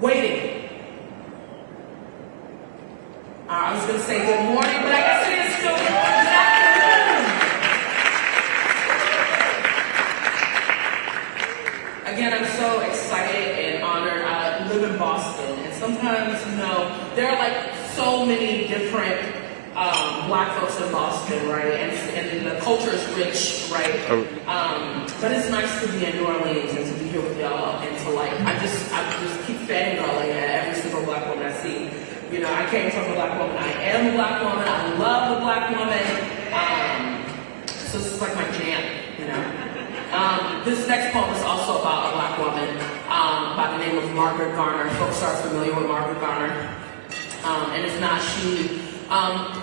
waiting. I was going to say good morning, but I guess it is still good afternoon. Again, I'm so excited and honored. I live in Boston, and sometimes, there are like so many different Black folks in Boston, right? And the culture is rich, right? But it's nice to be in New Orleans and to be here with y'all and to I just keep fangirling at every single Black woman I see. I came from a Black woman. I am a Black woman. I love the Black woman. So this is like my jam, This next poem is also about a Black woman by the name of Margaret Garner. Folks are familiar with Margaret Garner. And if not, she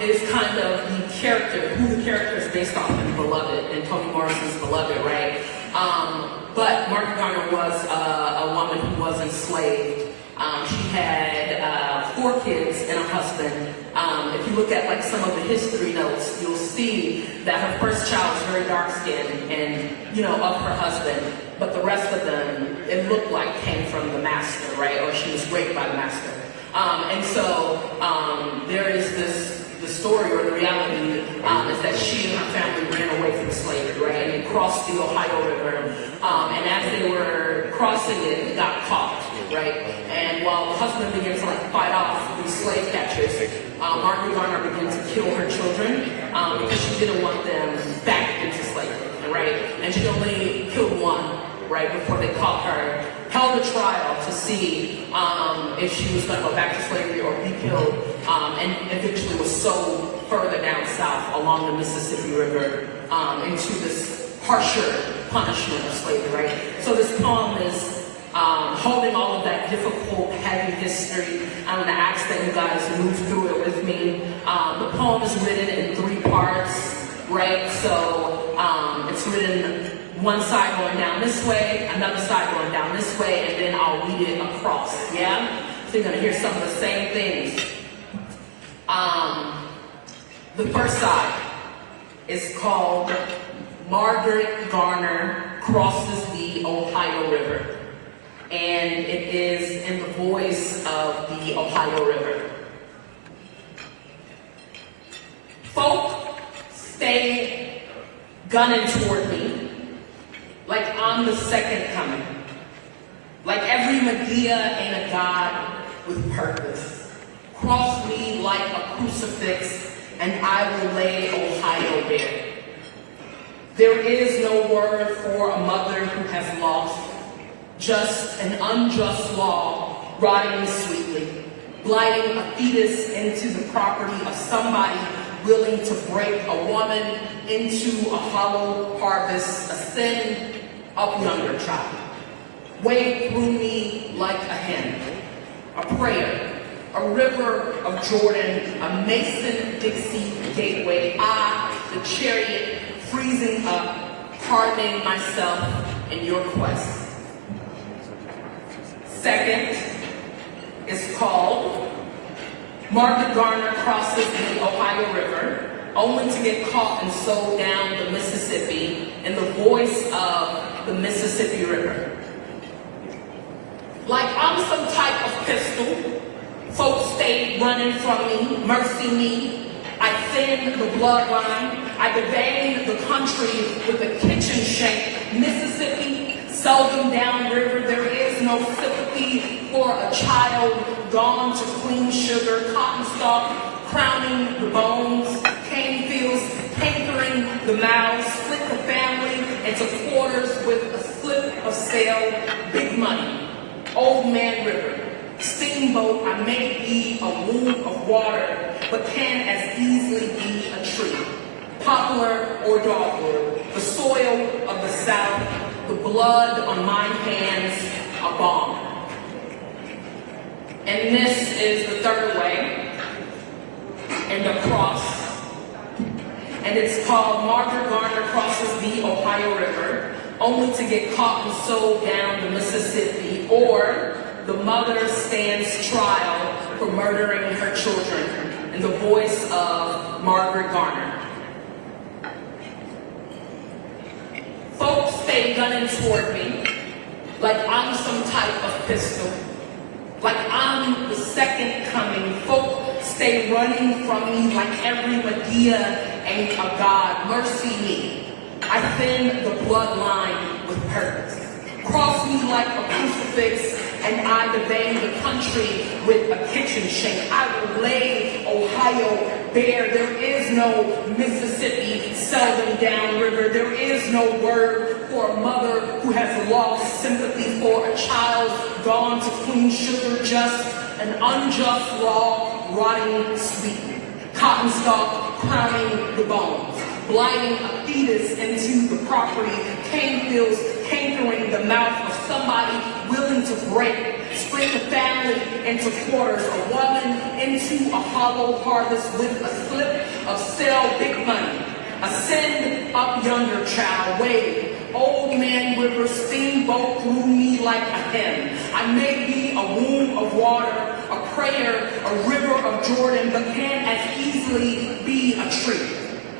is kind of who the character is based off in Beloved, in Toni Morrison's Beloved, right? But Margaret Garner was a woman who was enslaved. She had 4 kids and a husband. If you look at some of the history notes, you'll see that her first child was very dark-skinned and, of her husband. But the rest of them, it looked like came from the master, right? Or she was raped by the master. And so there is the story or the reality is that she and her family ran away from slavery, right? And they crossed the Ohio River. And as they were crossing it, they got caught, right? And while the husband began to fight off these slave catchers, Margaret Garner began to kill her children because she didn't want them back into slavery, right? And she only killed one, right, before they caught her, held a trial to see if she was going to go back to slavery or be killed, and eventually was sold further down south along the Mississippi River into this harsher punishment of slavery, right? So this poem is holding all of that difficult, heavy history. I'm going to ask that you guys move through it with me. The poem is written in 3 parts, right? So it's written one side going down this way, another side going down this way, and then I'll read it across, yeah? So you're going to hear some of the same things. The first side is called Margaret Garner Crosses the Ohio River. And it is in the voice of the Ohio River. Folk stay gunning toward me like I'm the second coming. Like every Medea ain't a god with purpose. Cross me like a crucifix and I will lay Ohio bare. There is no word for a mother who has lost. Just an unjust law rotting sweetly, blighting a fetus into the property of somebody willing to break a woman into a hollow harvest, a sin of younger child. Wade through me like a hen, a prayer, a river of Jordan, a Mason-Dixie gateway, I, the chariot, freezing up, hardening myself in your quest. Second is called Margaret Garner Crosses the Ohio River, only to get caught and sold down the Mississippi in the voice of the Mississippi River. Like I'm some type of pistol, folks stay running from me, mercy me. I thin the bloodline, I devane the country with a kitchen shank. Mississippi, seldom downriver, there is no sympathy for a child gone to clean sugar, cotton stalk, crowning the bones, cane fields, pampering the mouths, split the family into quarters with a slip of sail, big money, old man river, steamboat, I may be a wound of water, but can as easily be a tree, poplar or dogwood, the soil of the South, the blood on my hands, a bomb. And this is the third way, and the cross. And it's called Margaret Garner Crosses the Ohio River, only to get caught and sold down the Mississippi, or the mother stands trial for murdering her children, in the voice of Margaret Garner. Folks stay gunning toward me like I'm some type of pistol, like I'm the second coming. Folk stay running from me like every Medea ain't a god. Mercy me. I thin the bloodline with purpose. Cross me like a crucifix, and I devane the country with a kitchen sink. I will lay Ohio bare. There is no Mississippi seldom downriver. There is no word for a mother who has lost sympathy for a child gone to clean sugar, just an unjust law rotting sweet. Cotton stalk crowning the bones, blighting a fetus into the property, cane fields cankering the mouth of somebody willing to break, split the family into quarters, a woman into a hollow harvest with a slip of sell big money. Ascend up yonder, child, wade. Old man river steamboat through me like a hen. I may be a womb of water, a prayer, a river of Jordan, but can as easily be a tree,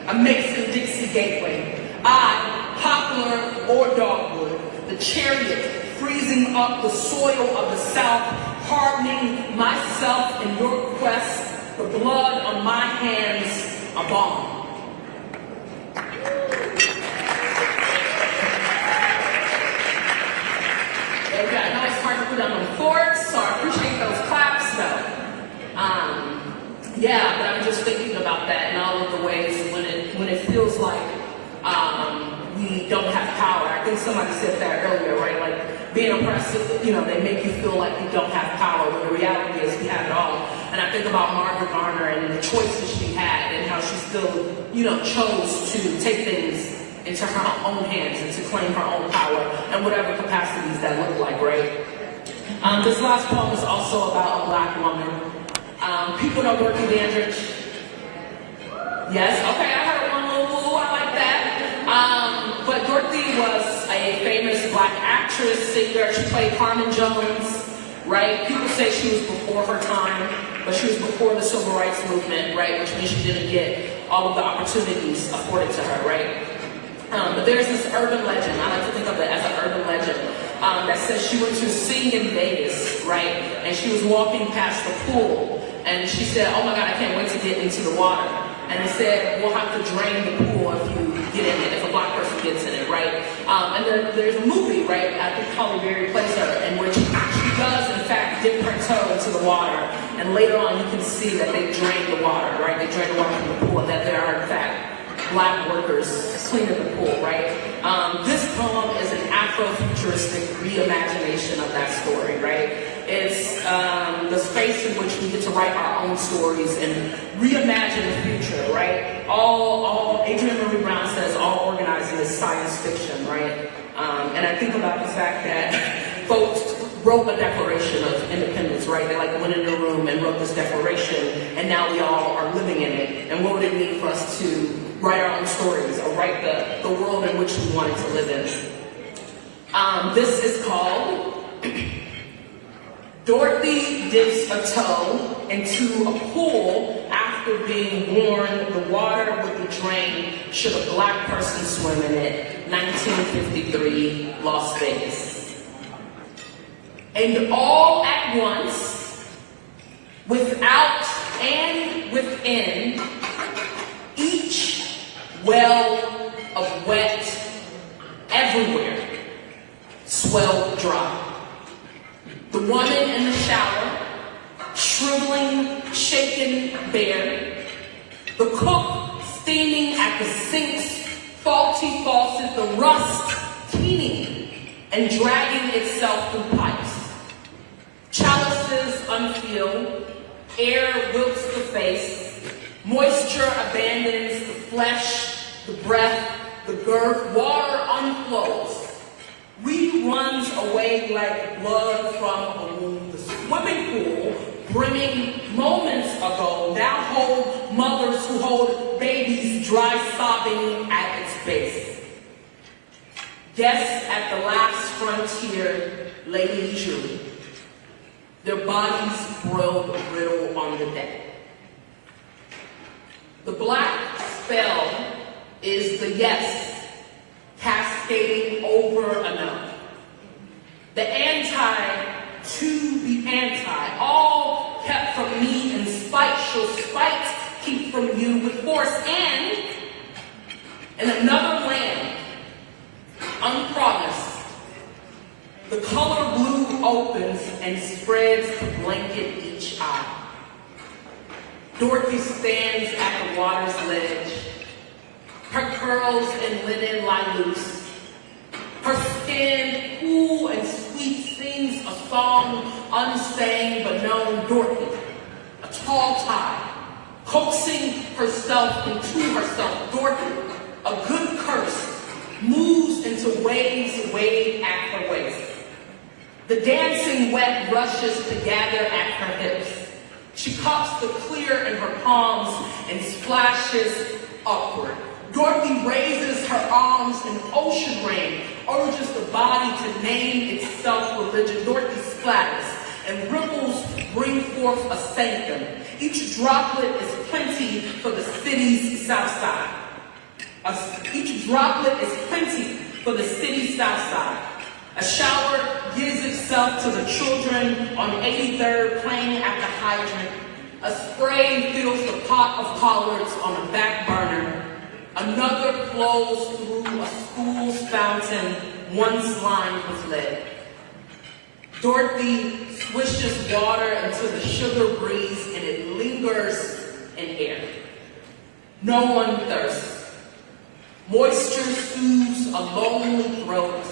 a Mason-Dixie gateway. I, poplar or dogwood, the chariot freezing up the soil of the South, hardening myself in your quest, the blood on my hands, a balm. Okay, I know it's hard to put on the forks, so I appreciate those claps, though. Yeah, but I'm just thinking about that in all of the ways when it feels like we don't have power. I think somebody said that earlier, right? Like being oppressed, they make you feel like you don't have power, when the reality is we have it all. And I think about Margaret Garner and the choices she had and how she still, chose to take things into her own hands and to claim her own power and whatever capacities that look like, right? This last poem is also about a Black woman. People know Dorothy Dandridge? Yes? Okay, I heard one little woo, I like that. But Dorothy was a famous Black actress, singer. She played Carmen Jones, right? People say she was before her time, but she was before the Civil Rights Movement, right? Which means she didn't get all of the opportunities afforded to her, right? But there's this urban legend, I like to think of it as an urban legend, that says she went to sing in Vegas, right? And she was walking past the pool, and she said, oh my God, I can't wait to get into the water. And they said, we'll have to drain the pool if you get in it, if a Black person gets in it, right? And there's a movie, right, I think Halle Berry plays her, in which she does, in fact, dip her toe into the water. And later on, you can see that they drain the water, right? They drain the water from the pool, and that there are, in fact, Black workers cleaning the pool, right? This poem is an Afrofuturistic reimagination of that story, right? It's the space in which we get to write our own stories and reimagine the future, right? All Adrienne Marie Brown says all organizing is science fiction, right? And I think about the fact that folks wrote a Declaration of Independence, right? They went in a room and wrote this declaration, and now we all are living in it. And what would it mean for us to write our own stories or write the world in which we wanted to live in? This is called Dorothy Dips a Toe into a Pool After Being Warned the Water Would Be Drained Should a Black Person Swim in It, 1953, Las Vegas. And all at once, without and within, each well of wet everywhere swelled dry. The woman in the shower, shriveling, shaken bare. The cook steaming at the sink's faulty faucet, the rust teeming and dragging itself through pipes. Chalices unfilled, air wilts the face, moisture abandons the flesh, the breath, the girth, water unflows. Reruns away like blood from a wound. The swimming pool, brimming moments ago, now hold mothers who hold babies dry sobbing at its base. Guests at the last frontier lay leisurely, their bodies broiled brittle on the deck. The Black spell is the yes cascading over a no. The anti to the anti, all shall spite keep from you with force, and in another land, unpromised, the color blue opens and spreads to blanket each eye. Dorothy stands at the water's ledge. Her curls and linen lie loose. Her skin, cool and sweet, sings a song unsang but known. Dorothy, a tall tide, coaxing herself into herself. Dorothy, a good curse, moves into waves wave at her waist. The dancing wet rushes to gather at her hips. She cups the clear in her palms and splashes upward. Dorothy raises her arms in ocean rain, urges the body to name itself religion. Dorothy splatters, and ripples bring forth a sanctum. Each droplet is plenty for the city's south side. Each droplet is plenty for the city's south side. A shower gives itself to the children on 83rd playing at the hydrant. A spray fills the pot of collards on a back burner. Another flows through a school's fountain, once lined with lead. Dorothy swishes water into the sugar breeze, and it lingers in air. No one thirsts. Moisture soothes a lonely throat.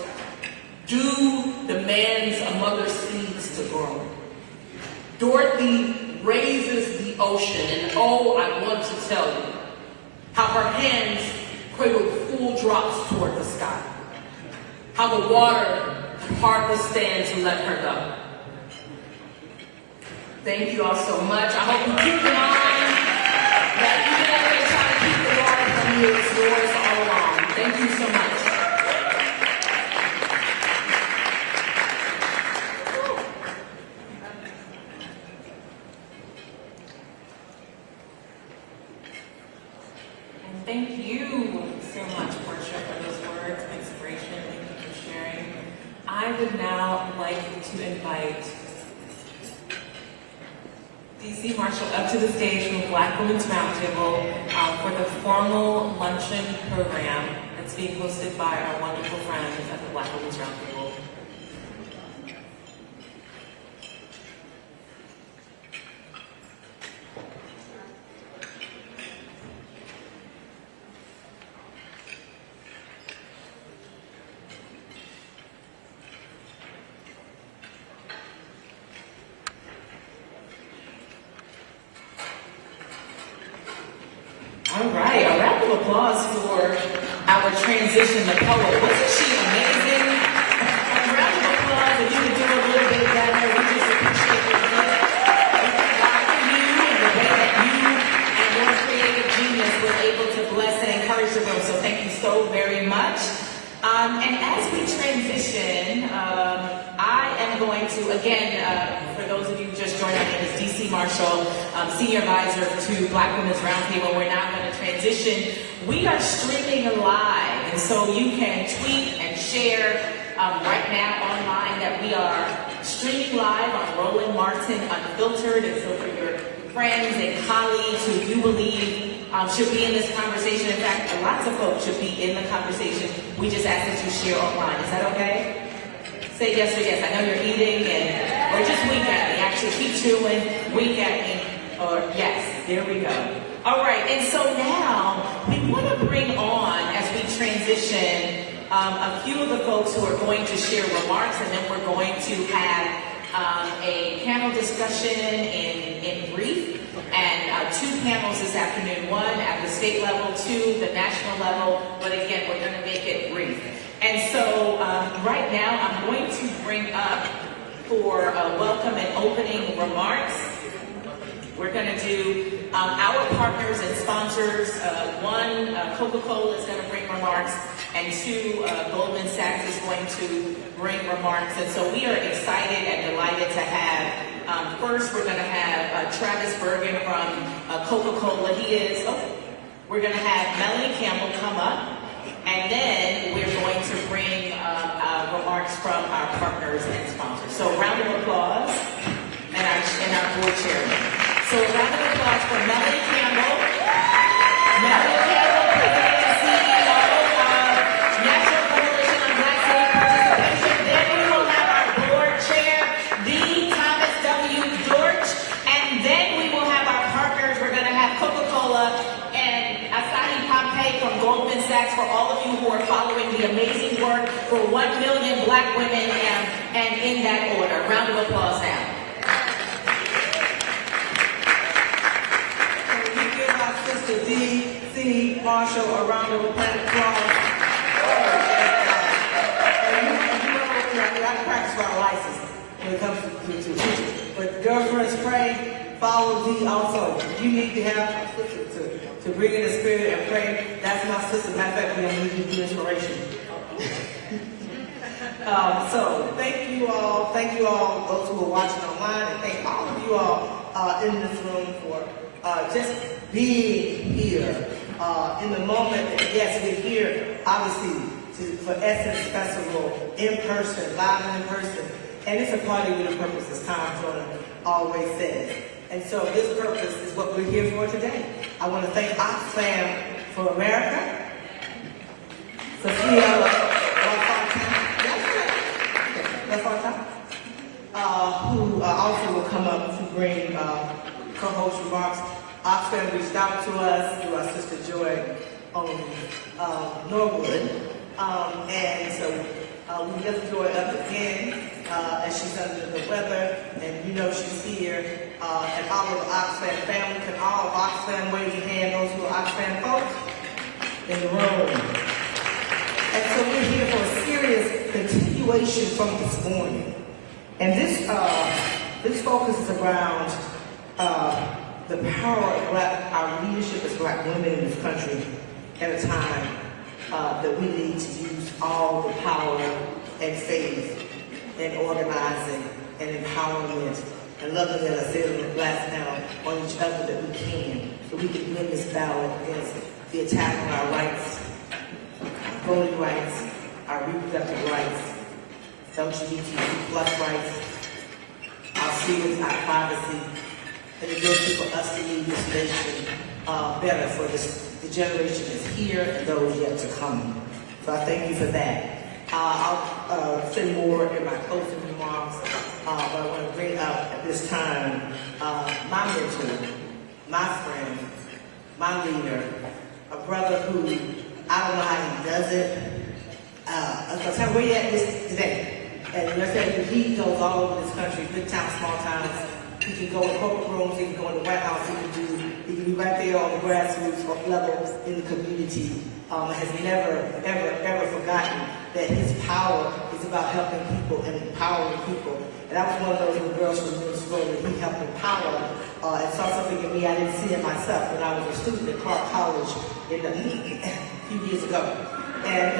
Dew demands a mother's seeds to grow. Dorothy raises the ocean, and oh, I want to tell you how her hands cradle full drops toward the sky. How the water could hardly stand to let her go. Thank you all so much. I hope you keep in mind that even if they try to keep the water from you, it's yours all along. Thank you so much. Thank you so much, Portia, for those words of inspiration. Thank you for sharing. I would now like to invite DC Marshall up to the stage from Black Women's Roundtable for the formal luncheon program that's being hosted by our wonderful friends at the Black Women's Roundtable. All right, a round of applause for our transition to poet. Wasn't she amazing? A round of applause if you could do a little bit better. We just appreciate your gift. God for you and the way that you and your creative genius were able to bless and encourage the room. So thank you so very much. And as we transition, I am going to, again, for those of you who just joined, my name is DC Marshall, Senior Advisor to Black Women's Roundtable. We're now going to transition. We are streaming live, and so you can tweet and share right now online that we are streaming live on Roland Martin Unfiltered. And so for your friends and colleagues who you believe should be in this conversation, in fact, lots of folks should be in the conversation, we just ask that you share online. Is that okay? Say yes or yes. I know you're eating, or just wink at me. Actually, keep chewing, wink at me, or yes. There we go. All right, and so now we want to bring on, as we transition, a few of the folks who are going to share remarks, and then we're going to have a panel discussion in brief, and two panels this afternoon, one at the state level, two the national level, but again, we're going to make it brief. And so right now, I'm going to bring up for welcome and opening remarks. We're going to do our partners and sponsors. One, Coca-Cola is going to bring remarks, and two, Goldman Sachs is going to bring remarks. And so we are excited and delighted to have, first we're going to have Travis Bergen from Coca-Cola. We're going to have Melanie Campbell come up. And then we're going to bring remarks from our partners and sponsors. So a round of applause and our board chairman. So a round of applause for Black women, and in that order. Round of applause now. Can we give our sister D.C. Marshall a round of applause? I practice my license when it comes to teaching. But girlfriends pray, follow D also. You need to have a sister to bring in the spirit and pray. That's my sister. Matter of fact, we're going to need you inspiration. So thank you all, those who are watching online, and thank all of you all in this room for just being here in the moment. Yes, we're here, obviously, for Essence Festival in person, live and in person, and it's a party with a purpose, as Tom Jordan always says. And so this purpose is what we're here for today. I want to thank Oxfam for America, Sophia, who also will come up to bring co-host remarks. Oxfam reached out to us through our sister Joy Norwood, and so we lift Joy up again as she's under the weather, and you know she's here, and all of the Oxfam family. Can all of Oxfam wave your hand, those who are Oxfam folks in the room? And so we're here for a serious continuation from this morning. And this focuses around the power of our leadership as Black women in this country at a time that we need to use all the power and faith and organizing and empowerment and loving, as I said in the last panel, on each other that we can, so we can win this battle against the attack on our rights, voting rights, our reproductive rights, LGBTQ plus rights, our freedoms, our privacy, and the ability for us to lead this nation better for the generation that's here and those yet to come. So I thank you for that. I'll say more in my closing remarks, but I want to bring up at this time my mentor, my friend, my leader, a brother who, I don't know how he does it. I was going to tell you where you at this today. And you understand, he goes all over this country, big towns, small towns. He can go in corporate rooms, he can go in the White House, he can be right there on the grassroots level in the community. Has never, ever forgotten that his power is about helping people and empowering people. And I was one of those little girls from middle school that he helped empower and saw something in me I didn't see in myself when I was a student at Clark College a few years ago. And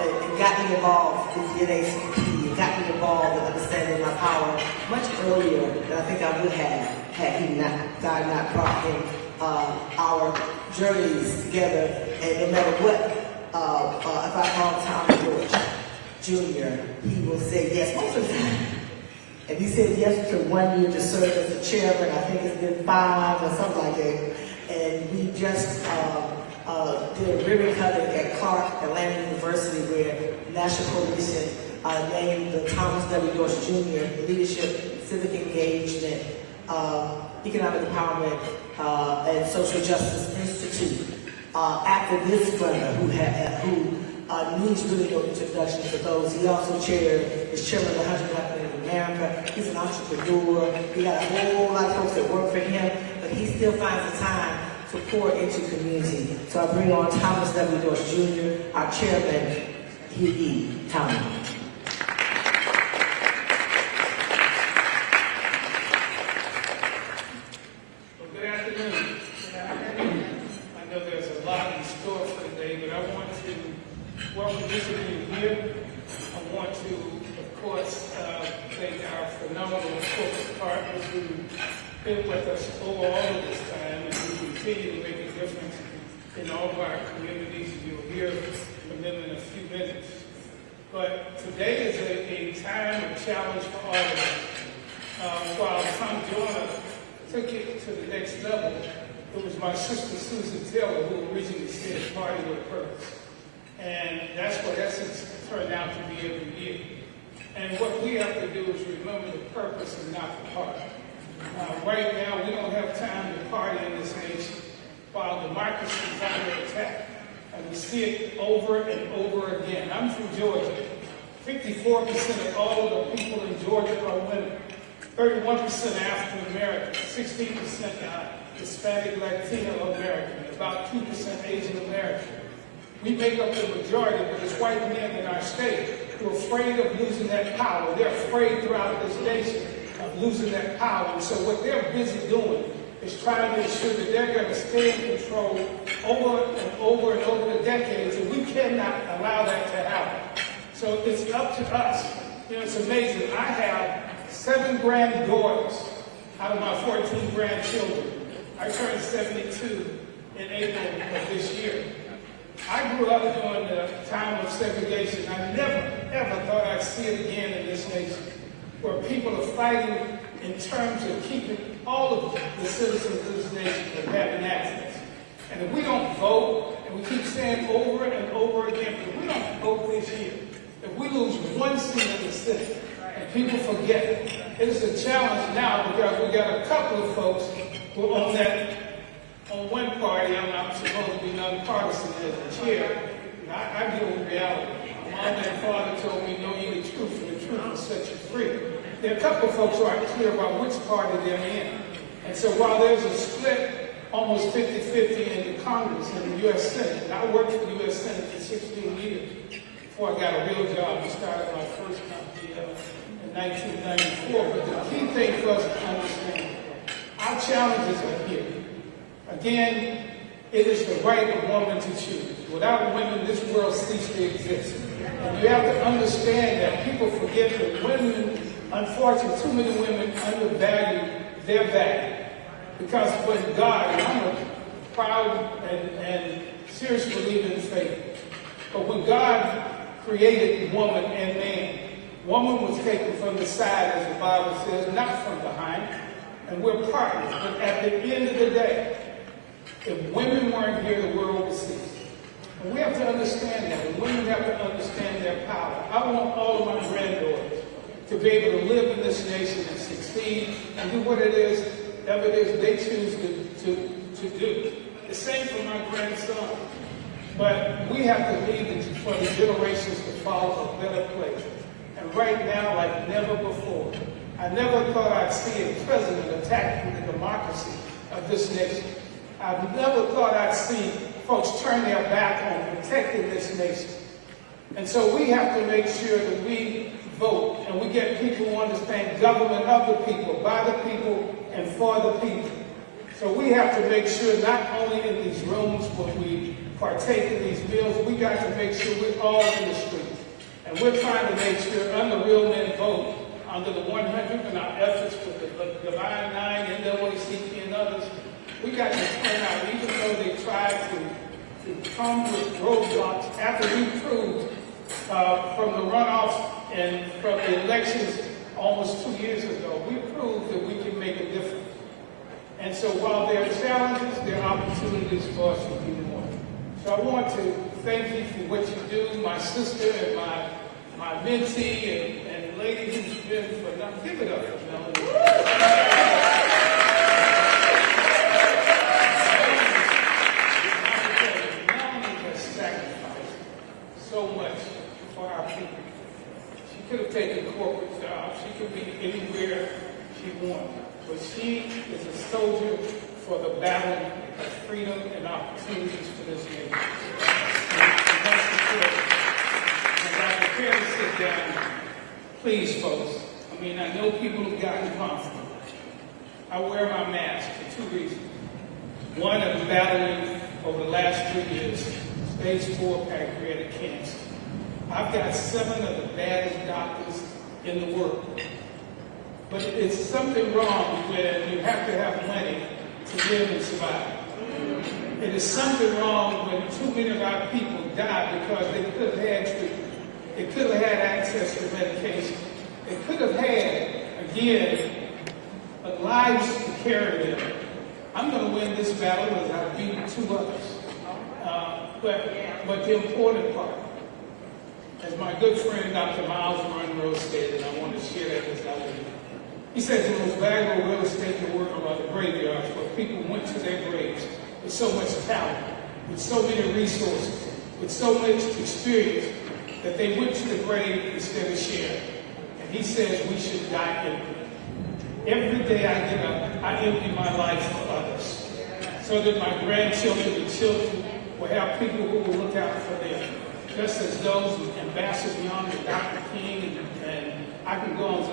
it got me involved with the NAACP. It got me involved in understanding my power much earlier than I think I would have had he not, God not brought him our journeys together. And no matter what, if I call Tom George Jr., he will say yes most of the time. And he said yes to 1 year to serve as a chairman. I think it's been 5 or something like that. And we just did a ribbon cutting at Clark Atlanta University where National Coalition named the Thomas W. Dorsey Jr. Leadership, Civic Engagement, Economic Empowerment, and Social Justice Institute after this brother who needs really no introduction for those. He also is chairman of the 100 Black Men in America. He's an entrepreneur. He got a whole lot of folks that work for him, but he still finds the time to pour into community. So I bring on Thomas W. Dorsey Jr., our chairman, Hewitt. Thomas. Well, good afternoon. I know there's a lot in store for today, but I want to welcome each of you here. I want to, of course, thank our phenomenal corporate partners who've been with us over all of this time and who continue to make a difference in all of our communities. You'll hear from them in a few minutes. But today is a time of challenge for all of us. While Tom Jordan took it to the next level, it was my sister Susan Taylor who originally said party with purpose. And that's what Essence turned out to be every year. And what we have to do is remember the purpose and not the party. Right now, we don't have time to party in this nation while democracy is under attack. And we see it over and over again. I'm from Georgia, 54% of all of the people in Georgia are women. 31% African American, 16% Hispanic Latino American, about 2% Asian American. We make up the majority, but it's white men in our state who are afraid of losing that power. They're afraid throughout this nation of losing that power. And so what they're busy doing is trying to ensure that they're going to stay in control over and over and over the decades, and we cannot allow that to happen. So it's up to us. You know, it's amazing. I have 7 granddaughters out of my 14 grandchildren. I turned 72 in April of this year. I grew up during the time of segregation. I never, ever thought I'd see it again in this nation, where people are fighting in terms of keeping all of the citizens of this nation from having access. And if we don't vote, and we keep saying over and over again, if we don't vote this year, if we lose one seat in the Senate, and people forget it, it is a challenge now because we got a couple of folks who are on one party. I'm supposed to be nonpartisan as a chair. I deal with reality. My mom and father told me, know ye the truth, and the truth will set you free. There are a couple of folks who aren't clear about which party they're in. And so while there's a split, almost 50-50 in the Congress and the U.S. Senate, and I worked for the U.S. Senate for 16 years before I got a real job. I started my first company in 1994. But the key thing for us to understand, our challenges are here. Again, it is the right of woman to choose. Without women, this world ceases to exist. And you have to understand that people forget that women, unfortunately, too many women undervalue their value. Because when God, and I'm a proud and serious believer in faith, but when God created woman and man, woman was taken from the side, as the Bible says, not from behind, and we're partners. But at the end of the day, if women weren't here, the world would cease. And we have to understand that. And women have to understand their power. I want all of my granddaughters to be able to live in this nation and succeed and do what it is, whatever it is they choose to do. The same for my grandson. But we have to leave it for the generations to follow a better place. And right now, like never before, I never thought I'd see a president attacking the democracy of this nation. I never thought I'd see folks turn their back on protecting this nation. And so we have to make sure that we vote and we get people who understand government of the people, by the people, and for the people. So we have to make sure not only in these rooms when we partake in these bills, we got to make sure we're all in the streets. And we're trying to make sure under Real Men Vote, under the 100 and our efforts with the Divine Nine, NAACP, and others, we got to turn out, even though they tried to come with roadblocks after we proved from the runoffs and from the elections almost 2 years ago, we proved that we can make a difference. And so while there are challenges, there are opportunities for us to do more. So I want to thank you for what you do, my sister and my mentee and lady who's been for now. Give it up for Melanie. So much for our people. She could have taken corporate jobs. She could be anywhere she wanted. But she is a soldier for the battle of freedom and opportunities for this nation. And I prepare to sit down, please, folks. I mean, I know people have gotten comfortable. I wear my mask for 2 reasons. One, I've been battling over the last 3 years stage 4 pancreatic cancer. I've got 7 of the baddest doctors in the world. But it's something wrong when you have to have money to live and survive. It is something wrong when too many of our people die because they could have had treatment. They could have had access to medication. They could have had, again, lives to carry them. I'm going to win this battle as I beat 2 others. But the important part, as my good friend Dr. Miles Monroe said, and I want to share that with others, he said the most valuable real estate in the world are the graveyards where people went to their graves with so much talent, with so many resources, with so much experience, that they went to the grave instead of sharing. And he says we should die empty. Every day I get up, I empty my life for others, so that my grandchildren and children will have people who will look out for them. Just as those Ambassador Young and Dr. King and I can go on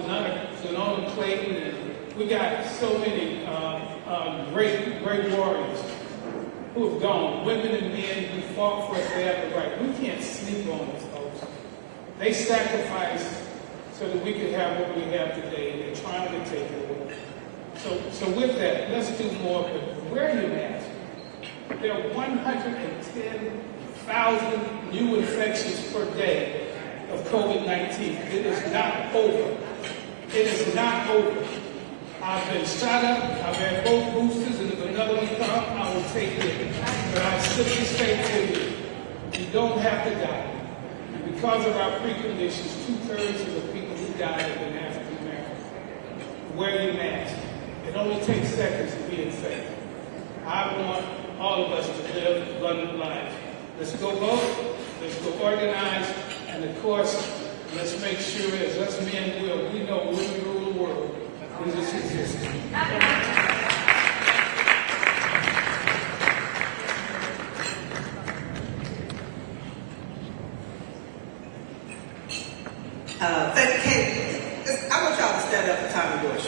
Zanona Clayton, and we got so many great warriors who have gone, women and men who fought for us to have the right. We can't sleep on these folks. They sacrificed so that we could have what we have today, and they're trying to take it away. So with that, let's do more, but wear your mask. There are 110,000 new infections per day of COVID-19. It is not over. It is not over. I've been shot up, I've had both boosters, and if another one comes, I will take it. But I simply say to you, you don't have to die. And because of our preconditions, 2/3 of the people who died have been African American. Wear your mask. It only takes seconds to be infected. I want all of us to live abundant lives. Let's go vote, let's go organize, and of course, let's make sure as us men will, we know women rule the world. In this existence. I want y'all to stand up for Tommy Bush.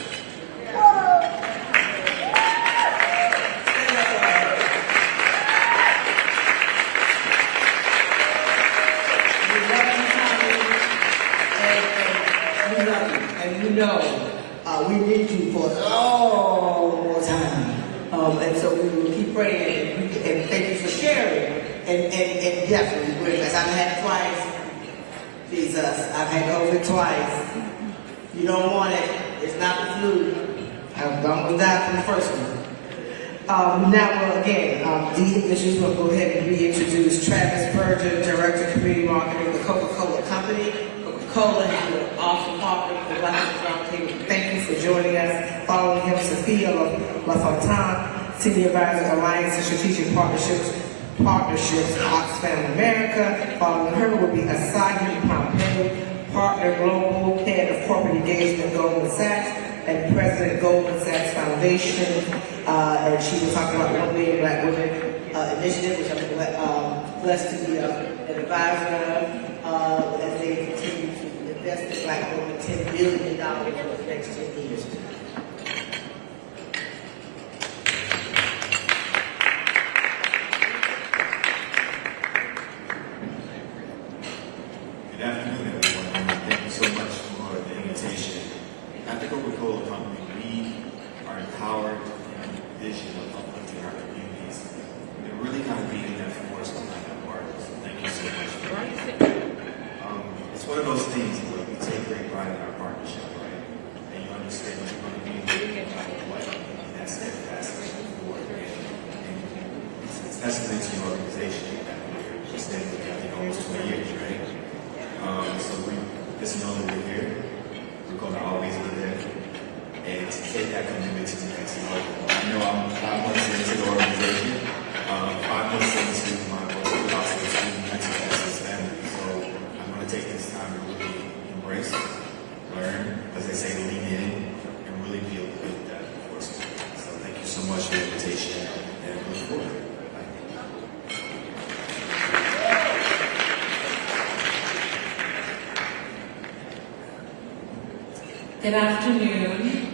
We need you for a long more time. And so we will keep praying, and thank you for sharing. And definitely, because I've had it twice. Jesus, I've had COVID twice. You don't want it. It's not the flu. I've almost died from the first one. Now, Dee Issues will go ahead and reintroduce Travis Berger, Director of Community Marketing of the Coca-Cola Company. Coca-Cola is an awesome partner for the Black Women's Roundtable. Thank you for joining us. Following him, Sophia LaFontaine, Senior Advisor, Alliance and Strategic Partnerships, Oxfam America. Following her will be Asahi Pompeo, Partner Global, Head of Corporate Engagement, Goldman Sachs, and President Goldman Sachs Foundation. And she will talk about 1 Million Black Women Initiative, which I'm blessed to be an advisor as they continue to invest in Black women $10 billion over the next 10 years. Good afternoon, everyone. Thank you so much for the invitation. At the Coca-Cola Company, we are empowered in the vision of uplifting our communities and really kind of being that force behind that mark. So thank you so much for that. It's one of those things where we take great pride in our partnership, right? And you understand what you're going to be doing, and that's steadfastness forward. And it's testament to your organization that we're staying together almost 20 years, right? So we just know that we're here. We're going to always be there. And to take that commitment to the next level. I know I'm 5 months into the organization, 5 months into my role also as student mental access family. So I'm going to take this time to really embrace, learn, as they say, lean in, and really feel good that force. So thank you so much for the invitation, and I look forward. Good afternoon.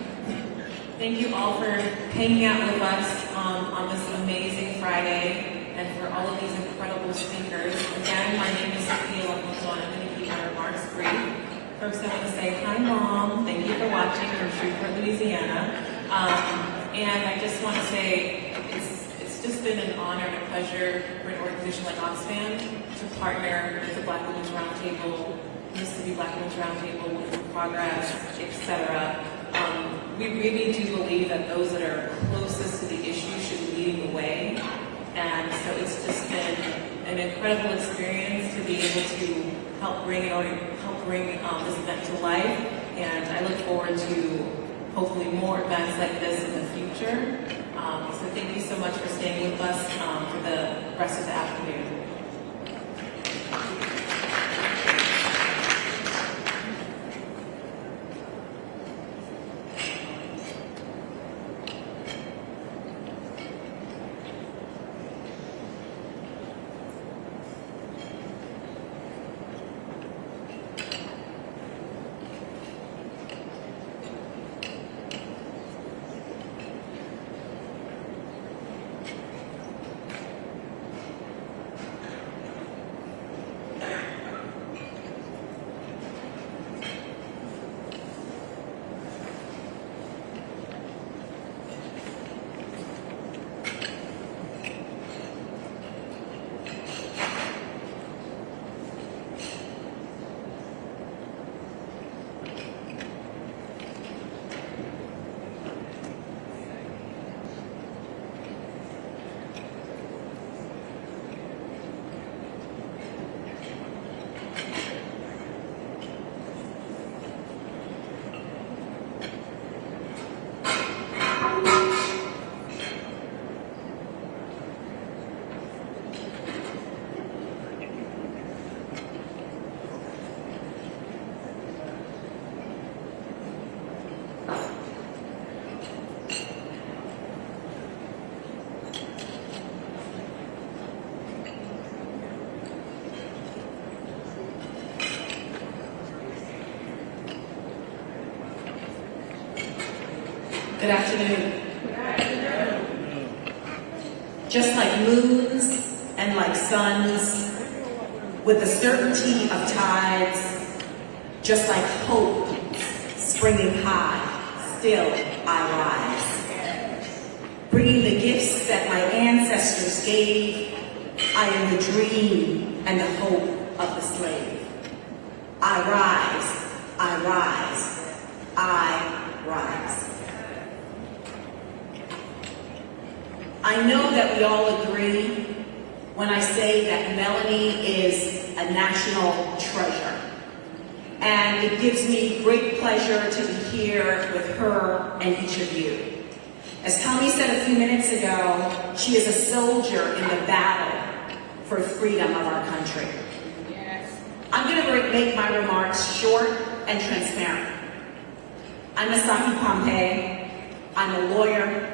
Thank you all for hanging out with us on this amazing Friday and for all of these incredible speakers. Again, my name is Sophia LaFontaine. I'm going to keep my remarks brief. First, I want to say hi, Mom. Thank you for watching from Shreveport, Louisiana. And I just want to say it's just been an honor and a pleasure for an organization like Oxfam to partner with the Black Women's Roundtable, Mississippi Black Women's Roundtable, Women's in Progress, etc. We really do believe that those that are closest to the issue should be leading the way. And so it's just been an incredible experience to be able to help bring this event to life. And I look forward to hopefully more events like this in the future. So thank you so much for staying with us for the rest of the afternoon. Good afternoon. Just like moons and like suns, with the certainty of tides, just like hope springing high, still I rise. Bringing the gifts that my ancestors gave, I am the dream and the hope of the slave. I rise, I rise, I rise. I know that we all agree when I say that Melanie is a national treasure. And it gives me great pleasure to be here with her and each of you. As Tommy said a few minutes ago, she is a soldier in the battle for freedom of our country. Yes. I'm going to make my remarks short and transparent. I'm Masaki Pompey. I'm a lawyer.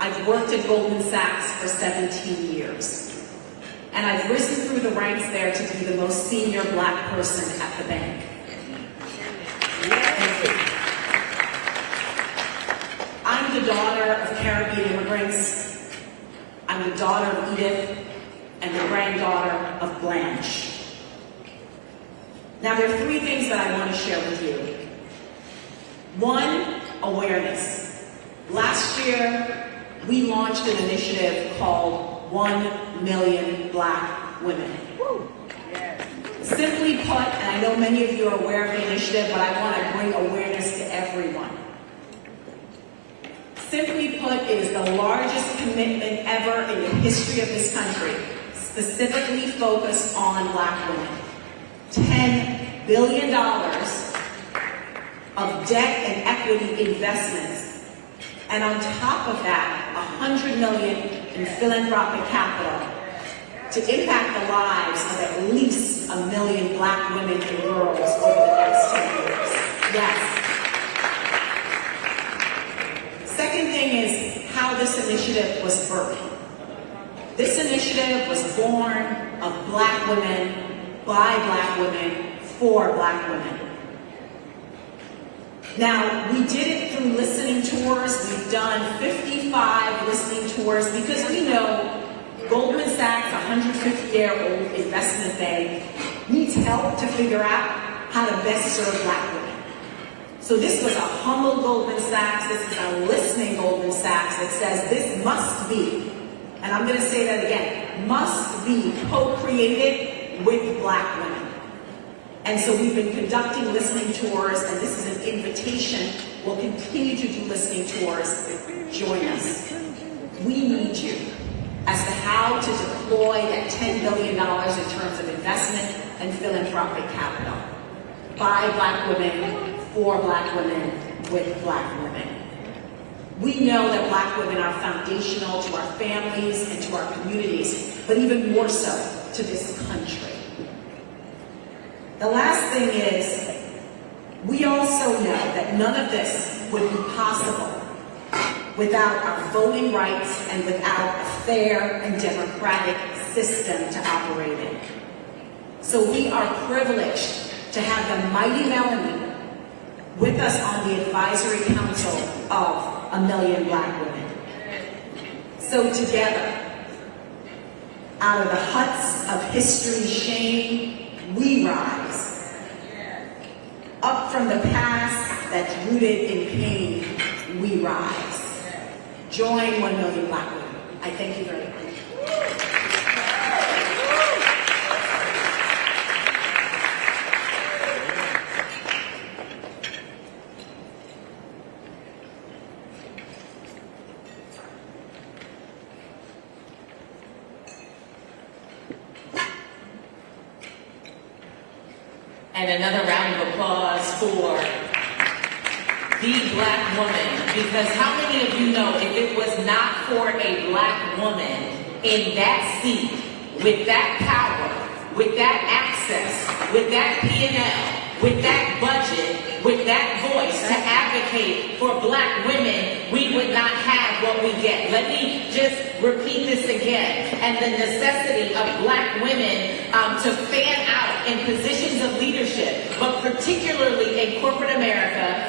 I've worked at Goldman Sachs for 17 years. And I've risen through the ranks there to be the most senior black person at the bank. I'm the daughter of Caribbean immigrants. I'm the daughter of Edith and the granddaughter of Blanche. Now, there are three things that I want to share with you. One, awareness. Last year, we launched an initiative called 1 Million Black Women. Simply put, and I know many of you are aware of the initiative, but I want to bring awareness to everyone. Simply put, it is the largest commitment ever in the history of this country, specifically focused on black women. $10 billion of debt and equity investments, and on top of that, $100 million in philanthropic capital to impact the lives of at least 1 million black women and girls over the next 10 years. Yes. Second thing is how this initiative was birthed. This initiative was born of black women, by black women, for black women. Now, we did it through listening tours. We've done 55 listening tours because we know Goldman Sachs, a 150-year-old investment bank, needs help to figure out how to best serve black women. So this was a humble Goldman Sachs, this is a listening Goldman Sachs that says this must be, and I'm going to say that again, must be co-created with black women. And so we've been conducting listening tours, and this is an invitation. We'll continue to do listening tours. Join us. We need you as to how to deploy that $10 billion in terms of investment and philanthropic capital by black women, for black women, with black women. We know that black women are foundational to our families and to our communities, but even more so to this country. The last thing is, we also know that none of this would be possible without our voting rights and without a fair and democratic system to operate in. So we are privileged to have the mighty Melanie with us on the advisory council of 1 Million Black Women. So together, out of the huts of history's shame, we rise. Up from the past that's rooted in pain, we rise. Join 1 Million Black Women. I thank you very much. And another round of applause for the black woman, because how many of you know if it was not for a black woman in that seat, with that power, with that access, with that P&L, with that budget, with that voice to advocate for black women, we would not have what we get. Let me just repeat this again. And the necessity of black women to fan out in positions of leadership, but particularly in corporate America,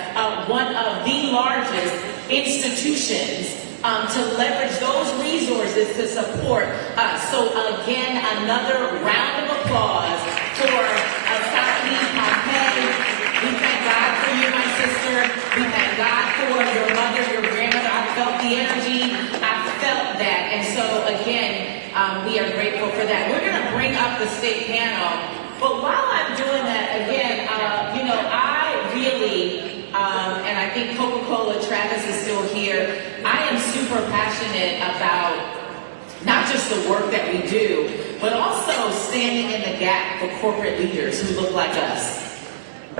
one of the largest institutions to leverage those resources to support us. So again, another round of applause for Asani Pompeii. We thank God for you, my sister. We thank God for your mother, your grandmother. I felt the energy. I felt that. And so again, we are grateful for that. We're going to bring up the state panel. But while I'm doing that, again, I really, and I think Coca-Cola, Travis is still here, I am super passionate about not just the work that we do, but also standing in the gap for corporate leaders who look like us.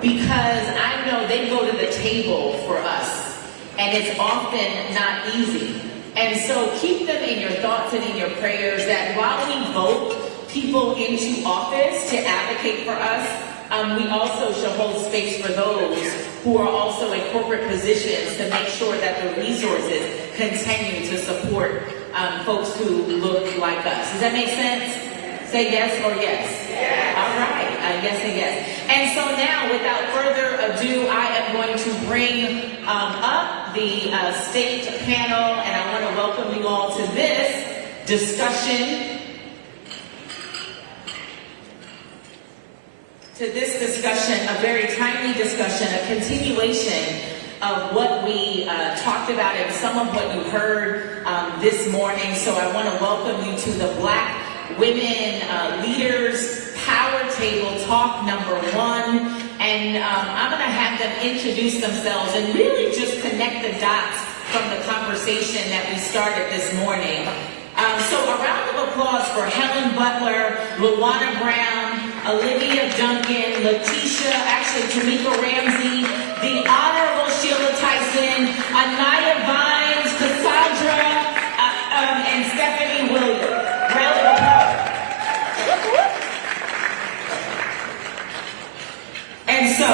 Because I know they go to the table for us, and it's often not easy. And so keep them in your thoughts and in your prayers that while we vote people into office to advocate for us, we also should hold space for those who are also in corporate positions to make sure that the resources continue to support folks who look like us. Does that make sense? Say yes or yes? Yes. All right, yes and yes. And so now, without further ado, I am going to bring up the state panel, and I want to welcome you all to this discussion. A very timely discussion, a continuation of what we talked about and some of what you heard this morning. So I want to welcome you to the Black Women Leaders Power Table Talk number 1. And I'm going to have them introduce themselves and really just connect the dots from the conversation that we started this morning. So a round of applause for Helen Butler, Luana Brown, Olivia Duncan, Letitia, actually Tamika Ramsey, the Honorable Sheila Tyson, Anaya Vines, Cassandra, and Stephanie Williams. Round of applause. And so,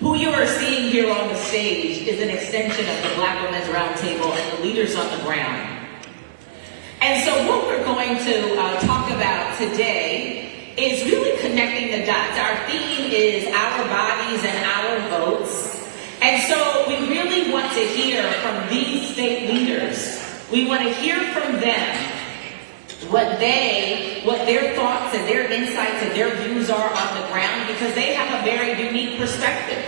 who you are seeing here on the stage is an extension of the Black Women's Roundtable and the leaders on the ground. And so what we're going to talk about today is really connecting the dots. Our theme is our bodies and our votes. And so we really want to hear from these state leaders. We want to hear from them what their thoughts and their insights and their views are on the ground, because they have a very unique perspective.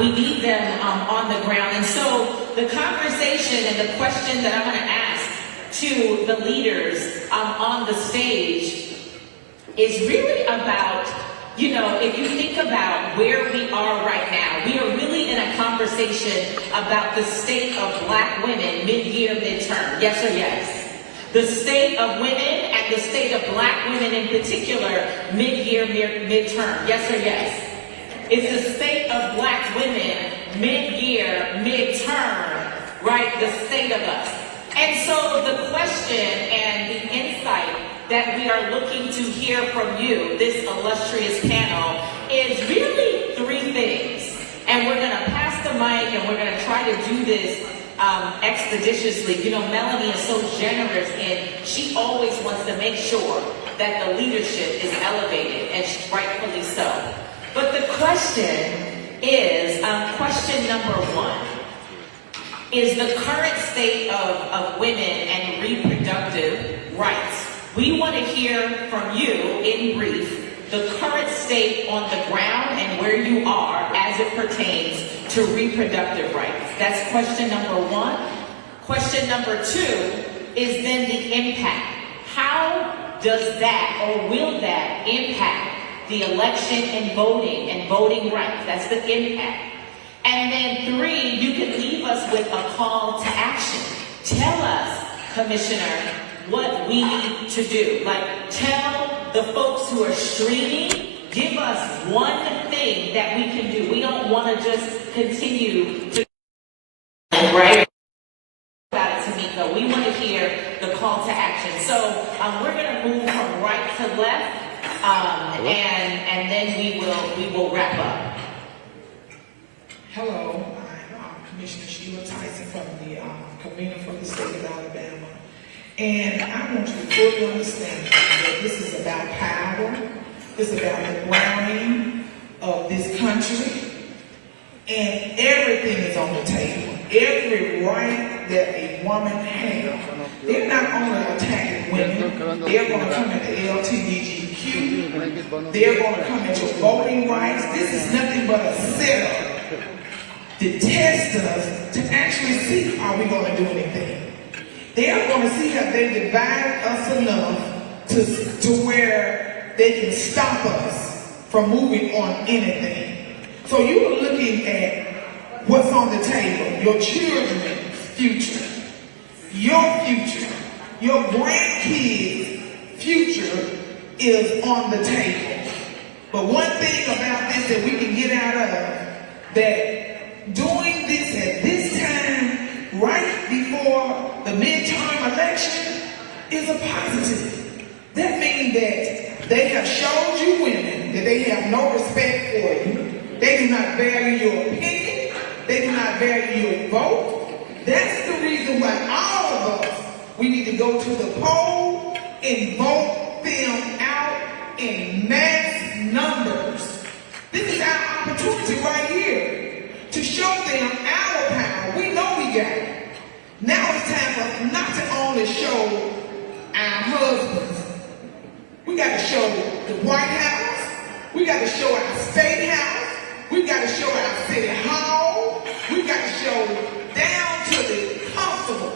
We need them on the ground. And so the conversation and the question that I'm going to ask to the leaders on the stage is really about, if you think about where we are right now, we are really in a conversation about the state of Black women mid-year, midterm. Yes or yes? The state of women and the state of Black women in particular mid-year, midterm. Yes or yes? It's the state of Black women mid-year, midterm, right? The state of us. And so the question and the insight that we are looking to hear from you, this illustrious panel, is really 3 things. And we're going to pass the mic and we're going to try to do this expeditiously. Melanie is so generous and she always wants to make sure that the leadership is elevated, and rightfully so. But the question is, question number 1. Is the current state of women and reproductive rights. We want to hear from you, in brief, the current state on the ground and where you are as it pertains to reproductive rights. That's question number 1. Question number 2 is then the impact. How does that, or will that, impact the election and voting rights? That's the impact. And then 3, you can leave us with a call to action. Tell us, Commissioner, what we need to do. Tell the folks who are streaming, give us one thing that we can do. We don't want to just continue to, right? About it, Tamika. We want to hear the call to action. So we're going to move from right to left, and then we will wrap up. Hello, I'm Commissioner Sheila Tyson from the Convener from the state of Alabama. And I want you to fully understand that this is about power. It's about the grounding of this country. and everything is on the table. Every right that a woman has. They're not only attacking women, they're going to come at the LGBTQ, they're going to come at your voting rights. This is nothing but a setup to test us, to actually see, are we going to do anything? They are going to see have they divided us enough to where they can stop us from moving on anything. So you are looking at what's on the table, your children's future, your future, your grandkids' future is on the table. But one thing about this that we can get out of, that doing this at this time, right before the midterm election, is a positive. That means that they have showed you women that they have no respect for you. They do not value your opinion. They do not value your vote. That's the reason why all of us, we need to go to the poll and vote them out in mass numbers. This is our opportunity right here to show them our power. We know we got it. Now it's time for us not to only show our husbands. We got to show the White House. We got to show our state house. We got to show our city hall. We got to show down to the constable.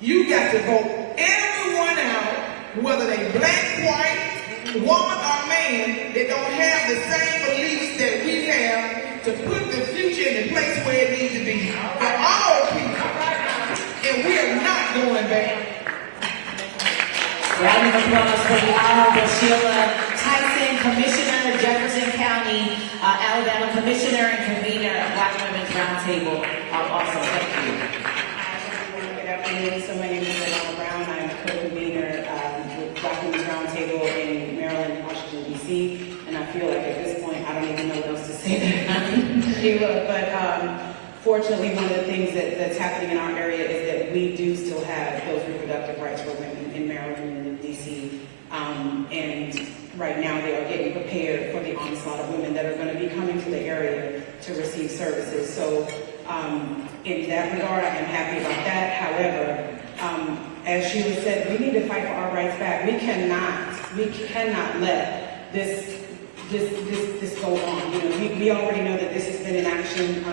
You got to vote everyone out, whether they black, white, woman, or man, that don't have the same beliefs that we have, to put the future in the place where it needs to be for all people. And we are not going back. Round of applause for the Honorable Sheila Tyson, Commissioner, Jefferson County, Alabama Commissioner and Convener of Black Women's Roundtable. Awesome, thank you. Hi, everyone. Good afternoon. So my name is Roland Brown. I'm co-convener with Black Women's Roundtable in Maryland, Washington, D.C. And I feel like at this point, I don't even know what else to say. But fortunately, one of the things that's happening in our area is that we do still have those reproductive rights for women in Maryland and in D.C. And right now, they are getting prepared for the onslaught of women that are going to be coming to the area to receive services. So in that regard, I am happy about that. However, as Sheila said, we need to fight for our rights back. We cannot let this go on. You know, we already know that this has been in action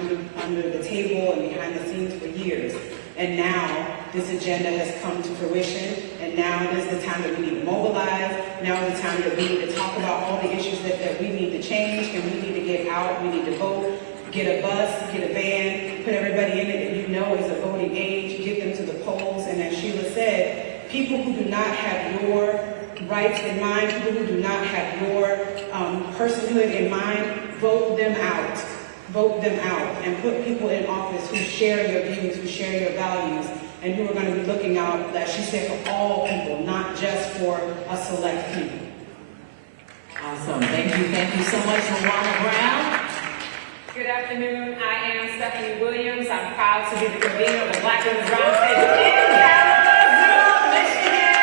under the table and behind the scenes for years. And now this agenda has come to fruition, and now is the time that we need to mobilize. Now is the time that we need to talk about all the issues that we need to change, and we need to get out, we need to vote, get a bus, get a van, put everybody in it that you know is a voting age, get them to the polls. And as Sheila said, people who do not have your rights in mind, people who do not have your personhood in mind, vote them out. Vote them out and put people in office who share your views, who share your values, and who are going to be looking out, as she said, for all people, not just for a select few. Awesome, thank you so much, Rwanda Brown. Good afternoon, I am Stephanie Williams. I'm proud to be the convener of the Black Women's Roundtable in Kalamazoo, Michigan.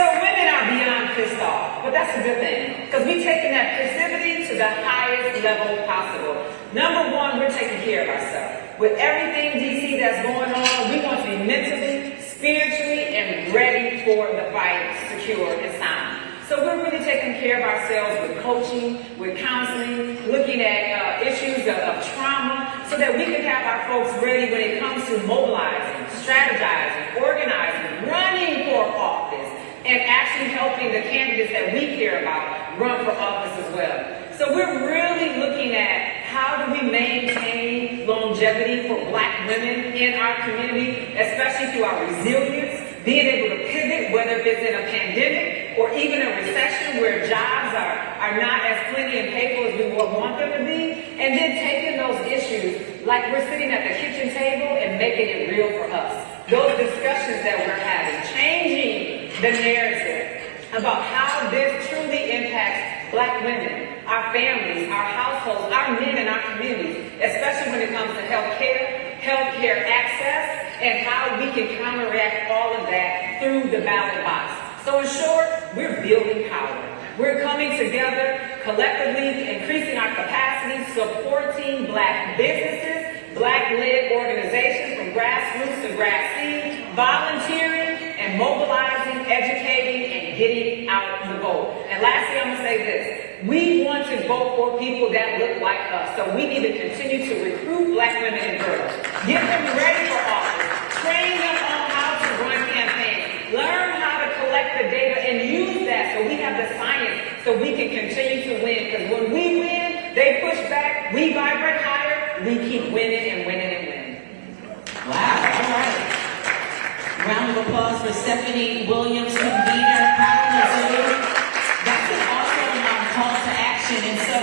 So women are beyond pissed off, but that's a good thing, because we've taken that passivity to the highest level possible. Number one, we're taking care of ourselves. With everything DC that's going on, we want to be mentally, spiritually, and ready for the fight, secure and sound. So we're really taking care of ourselves with coaching, with counseling, looking at issues of trauma, so that we can have our folks ready when it comes to mobilizing, strategizing, organizing, running for office, and actually helping the candidates that we care about run for office as well. So we're really looking at how do we maintain longevity for Black women in our community, especially through our resilience, being able to pivot, whether it's in a pandemic or even a recession where jobs are not as plenty and payful as we want them to be, and then taking those issues like we're sitting at the kitchen table and making it real for us. Those discussions that we're having, changing the narrative about how this truly impacts Black women, our families, our households, our men in our communities, especially when it comes to healthcare access, and how we can counteract all of that through the ballot box. So in short, we're building power. We're coming together collectively increasing our capacity, supporting Black businesses, Black-led organizations from grassroots to grass seed, volunteering and mobilizing, educating, and getting out the vote. And lastly, I'm going to say this. We want to vote for people that look like us. So we need to continue to recruit Black women and girls. Get them ready for office. Train them on how to run campaigns. Learn how to collect the data and use that so we have the science so we can continue to win. Because when we win, they push back, we vibrate higher, we keep winning and winning and winning. Wow, all right. Round of applause for Stephanie Williams, convener, Kalamazoo. That's an awesome call to action. And so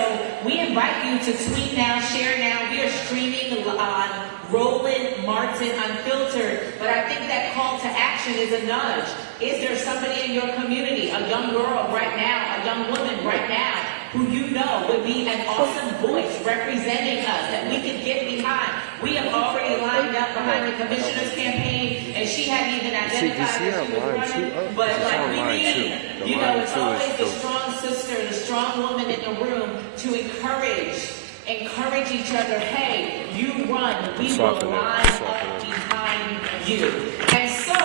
we invite you to tweet now, share now. We are streaming on Roland, Martin, Unfiltered. But I think that call to action is a nudge. Is there somebody in your community, a young girl right now, a young woman right now, who you know would be an awesome voice representing us that we can get behind? We have already lined up behind the commissioner's campaign, and she hadn't even identified that she was running. But like we need, you know, it's always the strong sister, the strong woman in the room to encourage each other. Hey, you run, we will line up behind you. And so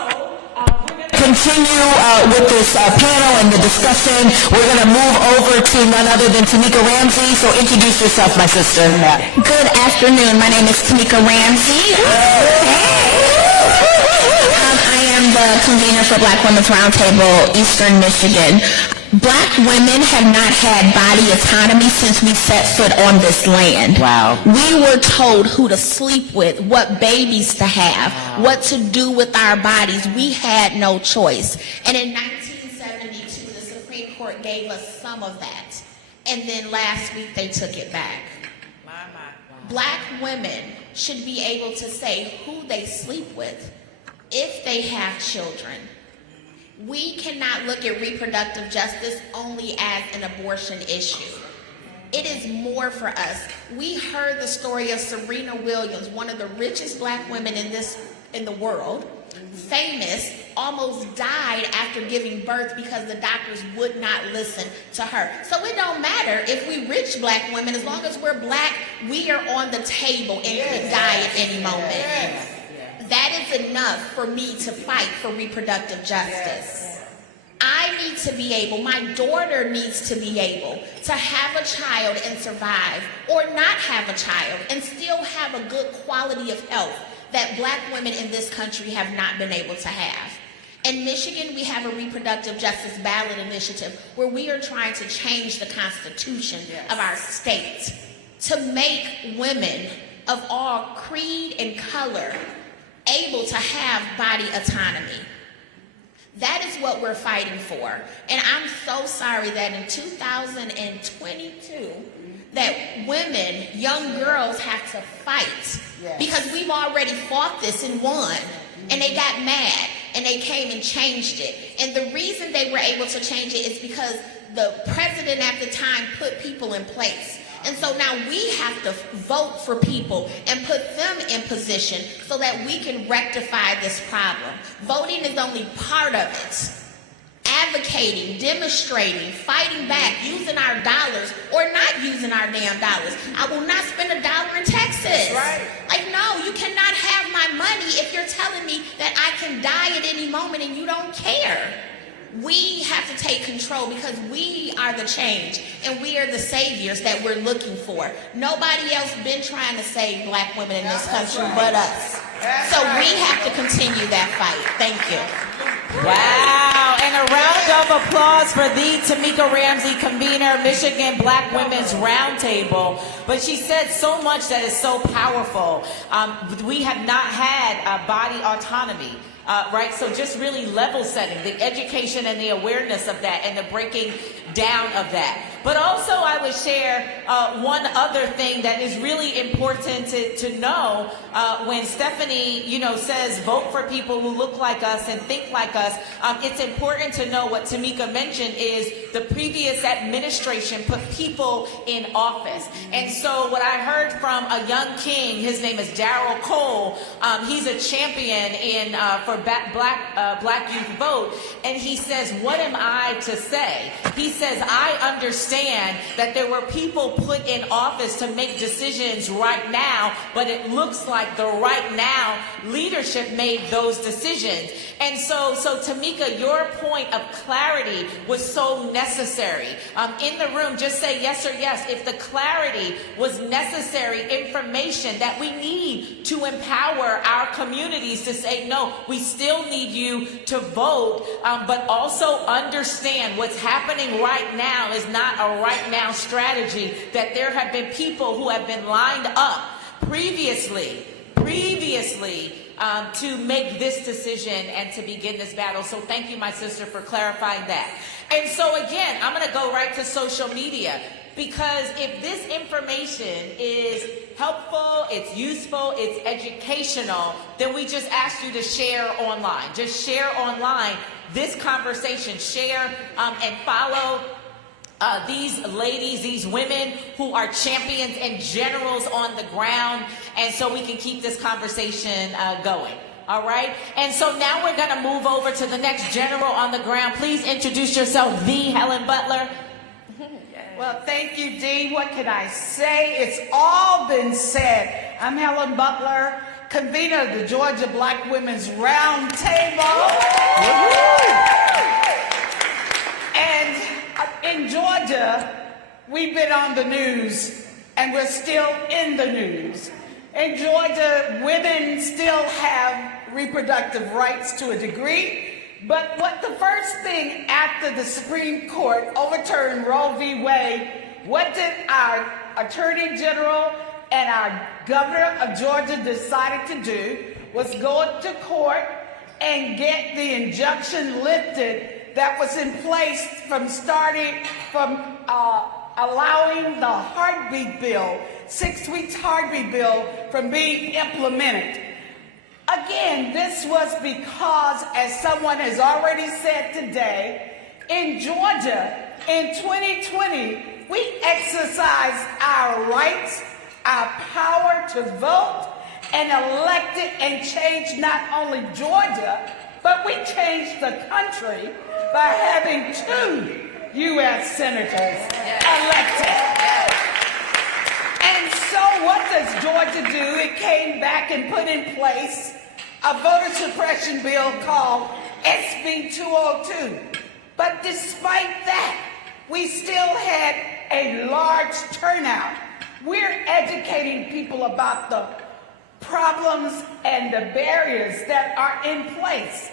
we're going to continue with this panel and the discussion. We're going to move over to none other than Tamika Ramsey. So introduce yourself, my sister. Good afternoon. My name is Tamika Ramsey. I am the convener for Black Women's Roundtable, Eastern Michigan. Black women have not had body autonomy since we set foot on this land. Wow. We were told who to sleep with, what babies to have, what to do with our bodies. We had no choice. And in 1972, the Supreme Court gave us some of that. And then last week, they took it back. Black women should be able to say who they sleep with if they have children. We cannot look at reproductive justice only as an abortion issue. It is more for us. We heard the story of Serena Williams, one of the richest Black women in the world, famous, almost died after giving birth because the doctors would not listen to her. So it don't matter if we rich Black women, as long as we're Black, we are on the table and could die at any moment. That is enough for me to fight for reproductive justice. I need to be able, my daughter needs to be able to have a child and survive, or not have a child and still have a good quality of health that Black women in this country have not been able to have. In Michigan, we have a reproductive justice ballot initiative where we are trying to change the constitution of our state to make women of all creed and color able to have body autonomy. That is what we're fighting for. And I'm so sorry that in 2022, that women, young girls have to fight because we've already fought this and won. And they got mad and they came and changed it. And the reason they were able to change it is because the president at the time put people in place. And so now we have to vote for people and put them in position so that we can rectify this problem. Voting is only part of it. Advocating, demonstrating, fighting back, using our dollars or not using our damn dollars. I will not spend $1 in Texas. Right. Like, no, you cannot have my money if you're telling me that I can die at any moment and you don't care. We have to take control because we are the change and we are the saviors that we're looking for. Nobody else been trying to save Black women in this country but us. So we have to continue that fight. Thank you. Wow, and a round of applause for the Tamika Ramsey, convener, Michigan Black Women's Roundtable. But she said so much that is so powerful. We have not had body autonomy. Right, so just really level setting, the education and the awareness of that and the breaking down of that. But also I would share one other thing that is really important to know when Stephanie, says vote for people who look like us and think like us. It's important to know what Tamika mentioned is the previous administration put people in office. And so what I heard from a young king, his name is Darryl Cole, he's a champion for Black Youth Vote, and he says, what am I to say? He says, I understand understand that there were people put in office to make decisions right now, but it looks like the right now leadership made those decisions. And so Tamika, your point of clarity was so necessary. In the room, just say yes or yes. If the clarity was necessary information that we need to empower our communities to say, no, we still need you to vote, but also understand what's happening right now is not a right now strategy, that there have been people who have been lined up previously to make this decision and to begin this battle. So thank you, my sister, for clarifying that. And so again, I'm going to go right to social media, because if this information is helpful, it's useful, it's educational, then we just ask you to share online. Just share online this conversation. Share and follow these ladies, these women who are champions and generals on the ground, and so we can keep this conversation going. All right? And so now we're going to move over to the next general on the ground. Please introduce yourself, the Helen Butler. Well, thank you, Dee. What can I say? It's all been said. I'm Helen Butler, convener of the Georgia Black Women's Roundtable. And in Georgia, we've been on the news, and we're still in the news. In Georgia, women still have reproductive rights to a degree. But what the first thing after the Supreme Court overturned Roe v. Wade, what did our Attorney General and our Governor of Georgia decided to do was go to court and get the injunction lifted that was in place from allowing the heartbeat bill, 6 weeks heartbeat bill, from being implemented. Again, this was because, as someone has already said today, in Georgia, in 2020, we exercised our rights, our power to vote, and elected and changed not only Georgia, but we changed the country by having 2 U.S. senators elected. And so what does Georgia do? It came back and put in place a voter suppression bill called SB 202. But despite that, we still had a large turnout. We're educating people about the problems and the barriers that are in place.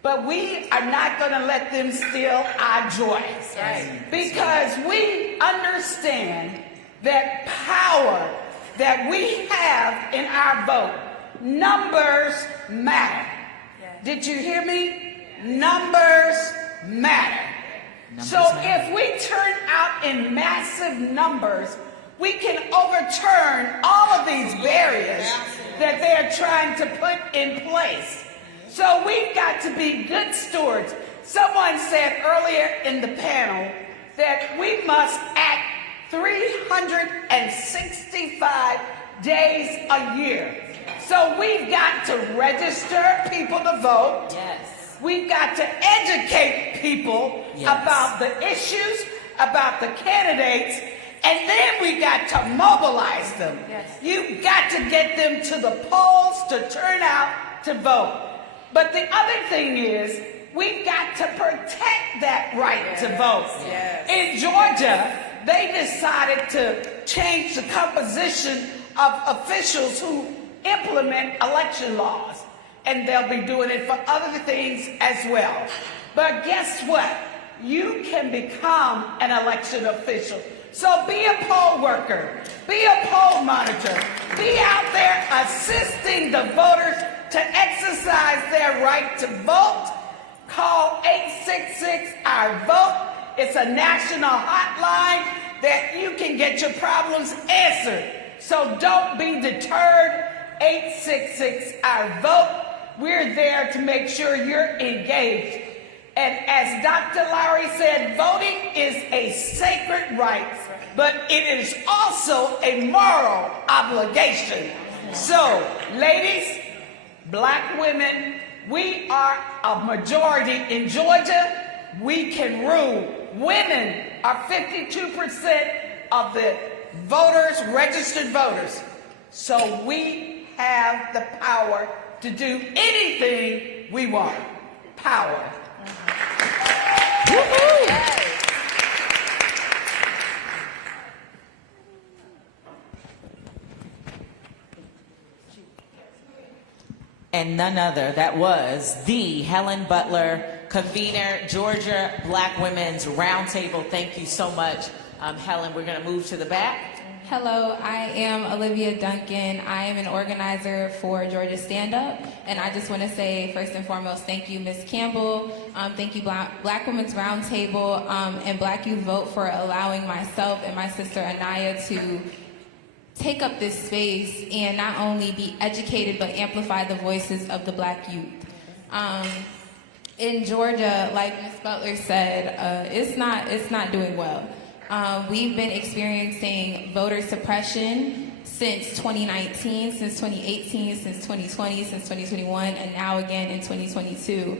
But we are not going to let them steal our joy. Because we understand that power that we have in our vote, numbers matter. Did you hear me? Numbers matter. So if we turn out in massive numbers, we can overturn all of these barriers that they're trying to put in place. So we've got to be good stewards. Someone said earlier in the panel that we must act 365 days a year. So we've got to register people to vote. Yes. We've got to educate people about the issues, about the candidates, and then we got to mobilize them. Yes. You've got to get them to the polls to turn out to vote. But the other thing is, we've got to protect that right to vote. Yes. In Georgia, they decided to change the composition of officials who implement election laws. And they'll be doing it for other things as well. But guess what? You can become an election official. So be a poll worker, be a poll monitor, be out there assisting the voters to exercise their right to vote. Call 866-OUR-VOTE. It's a national hotline that you can get your problems answered. So don't be deterred. 866-OUR-VOTE. We're there to make sure you're engaged. And as Dr. Lowry said, voting is a sacred right, but it is also a moral obligation. So, ladies, black women, we are a majority in Georgia. We can rule. Women are 52% of the voters, registered voters. So we have the power to do anything we want. Power. And none other, that was the Helen Butler, convener, Georgia Black Women's Roundtable. Thank you so much, Helen. We're going to move to the back. Hello, I am Olivia Duncan. I am an organizer for Georgia Stand Up, and I just want to say, first and foremost, thank you, Ms. Campbell. Thank you, Black Women's Roundtable, and Black Youth Vote for allowing myself and my sister Anaya to take up this space and not only be educated but amplify the voices of the Black youth. In Georgia, like Ms. Butler said, it's not doing well. We've been experiencing voter suppression since 2019, since 2018, since 2020, since 2021, and now again in 2022.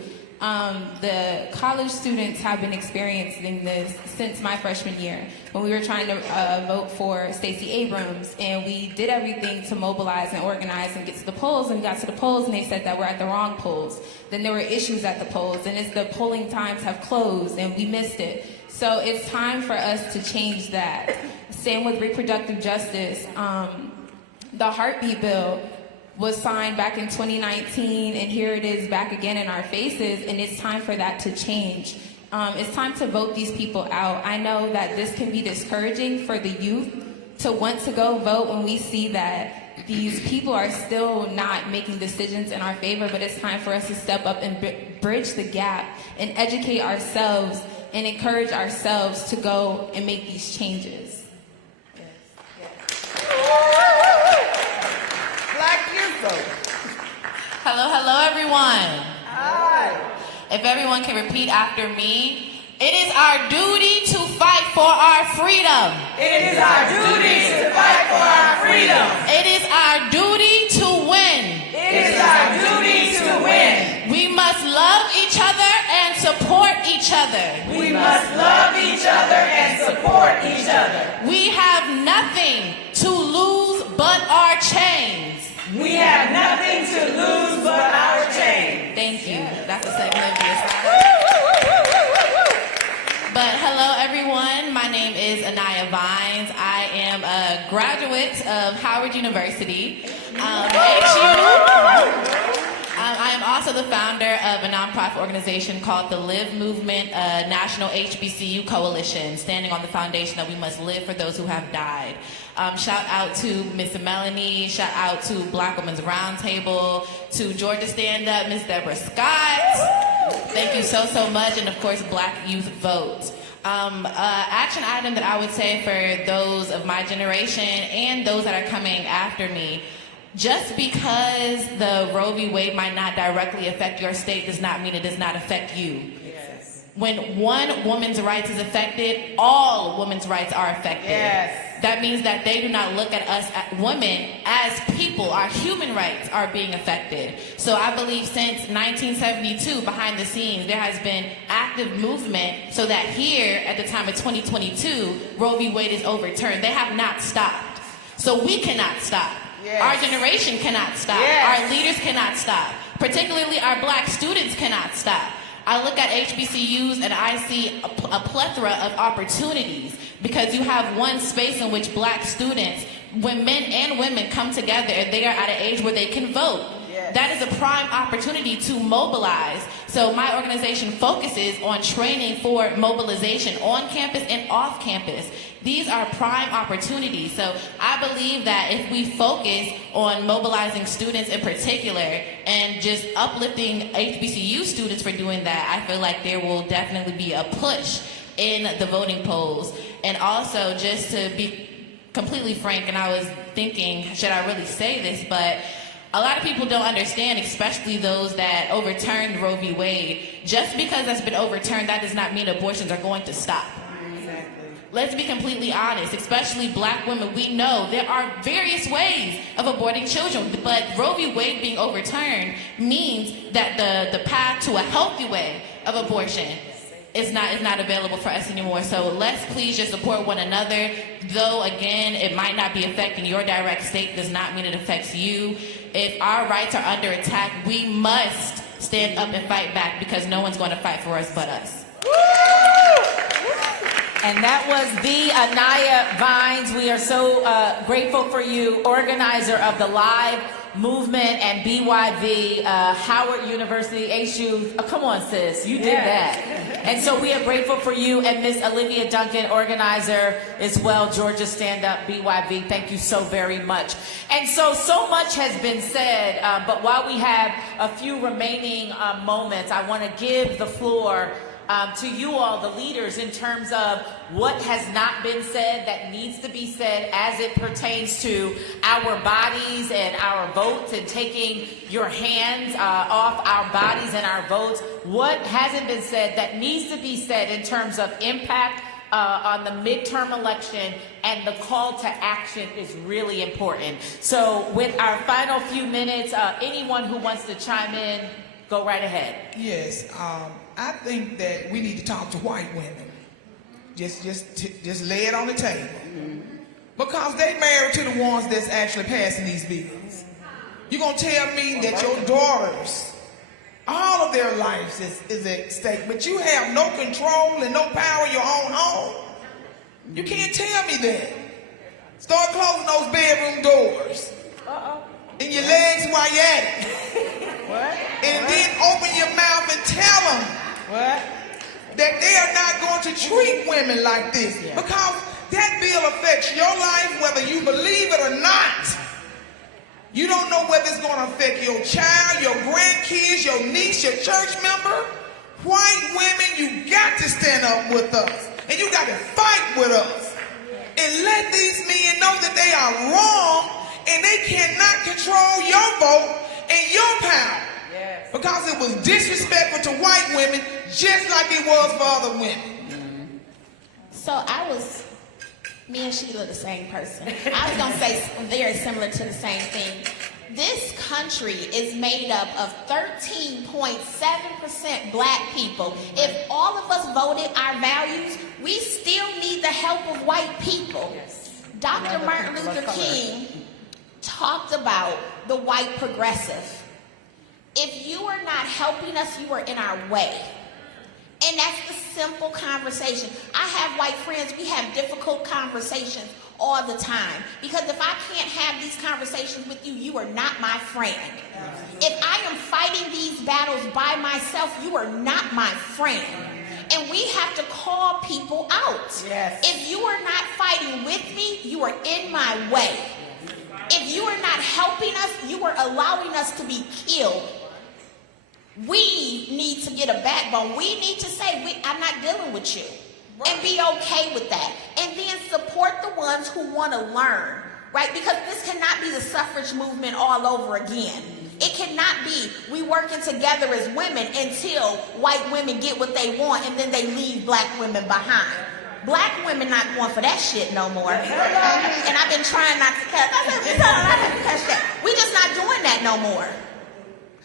The college students have been experiencing this since my freshman year when we were trying to vote for Stacey Abrams, and we did everything to mobilize and organize and get to the polls, and we got to the polls and they said that we're at the wrong polls. Then there were issues at the polls, and as the polling times have closed and we missed it. So it's time for us to change that. Same with reproductive justice. The heartbeat bill was signed back in 2019, and here it is back again in our faces, and it's time for that to change. It's time to vote these people out. I know that this can be discouraging for the youth to want to go vote when we see that these people are still not making decisions in our favor, but it's time for us to step up and bridge the gap and educate ourselves and encourage ourselves to go and make these changes. Hello, hello, everyone. Hi. If everyone can repeat after me, it is our duty to fight for our freedom. It is our duty to fight for our freedom. It is our duty to win. It is our duty to win. We must love each other and support each other. We must love each other and support each other. We have nothing to lose but our chains. We have nothing to lose but our chains. Thank you. That's a segment of this. But hello, everyone. My name is Anaya Vines. I am a graduate of Howard University, HU. I am also the founder of a nonprofit organization called the Live Movement, a national HBCU coalition, standing on the foundation that we must live for those who have died. Shout out to Miss Melanie, shout out to Black Women's Roundtable, to Georgia Stand Up, Miss Deborah Scott. Thank you so, so much, and of course, Black Youth Vote. Action item that I would say for those of my generation and those that are coming after me, just because the Roe v. Wade might not directly affect your state does not mean it does not affect you. Yes. When one woman's rights is affected, all women's rights are affected. Yes. That means that they do not look at us, women, as people. Our human rights are being affected. So I believe since 1972, behind the scenes, there has been active movement so that here, at the time of 2022, Roe v. Wade is overturned. They have not stopped. So we cannot stop. Yes. Our generation cannot stop. Yes. Our leaders cannot stop. Particularly our Black students cannot stop. I look at HBCUs and I see a plethora of opportunities because you have one space in which Black students, when men and women come together, they are at an age where they can vote. Yes. That is a prime opportunity to mobilize. So my organization focuses on training for mobilization on campus and off campus. These are prime opportunities. So I believe that if we focus on mobilizing students in particular and just uplifting HBCU students for doing that, I feel like there will definitely be a push in the voting polls. And also, just to be completely frank, and I was thinking, should I really say this, but a lot of people don't understand, especially those that overturned Roe v. Wade. Just because that's been overturned, that does not mean abortions are going to stop. Let's be completely honest, especially Black women. We know there are various ways of aborting children, but Roe v. Wade being overturned means that the path to a healthy way of abortion is not available for us anymore. So let's please just support one another. Though again, it might not be affecting your direct state, does not mean it affects you. If our rights are under attack, we must stand up and fight back, because no one's going to fight for us but us. And that was the Anaya Vines. We are so grateful for you, organizer of the Live Movement and BYV, Howard University, HU. Oh, come on, sis, you did that. And so we are grateful for you, and Miss Olivia Duncan, organizer as well, Georgia Stand Up, BYV. Thank you so very much. And so much has been said, but while we have a few remaining moments, I want to give the floor to you all, the leaders, in terms of what has not been said that needs to be said as it pertains to our bodies and our votes, and taking your hands off our bodies and our votes. What hasn't been said that needs to be said in terms of impact on the midterm election, and the call to action is really important. So with our final few minutes, anyone who wants to chime in, go right ahead. Yes, I think that we need to talk to white women. Just lay it on the table. Because they married to the ones that's actually passing these bills. You're going to tell me that your daughters, all of their lives is at stake, but you have no control and no power in your own home? You can't tell me that. Start closing those bedroom doors. And your legs while you're at it. What? And then open your mouth and tell them that they are not going to treat women like this. Because that bill affects your life whether you believe it or not. You don't know whether it's going to affect your child, your grandkids, your niece, your church member. White women, you got to stand up with us. And you got to fight with us. And let these men know that they are wrong, and they cannot control your vote and your power. Yes. Because it was disrespectful to white women just like it was for other women. So me and Sheila the same person. I was going to say very similar to the same thing. This country is made up of 13.7% black people. If all of us voted our values, we still need the help of white people. Yes. Dr. Martin Luther King talked about the white progressive. If you are not helping us, you are in our way. And that's the simple conversation. I have white friends, we have difficult conversations all the time. Because if I can't have these conversations with you, you are not my friend. If I am fighting these battles by myself, you are not my friend. And we have to call people out. Yes. If you are not fighting with me, you are in my way. If you are not helping us, you are allowing us to be killed. We need to get a backbone. We need to say, I'm not dealing with you. And be okay with that. And then support the ones who want to learn, right? Because this cannot be the suffrage movement all over again. It cannot be we working together as women until white women get what they want and then they leave black women behind. Black women not going for that shit no more. And I've been trying not to cuss. We just not doing that no more.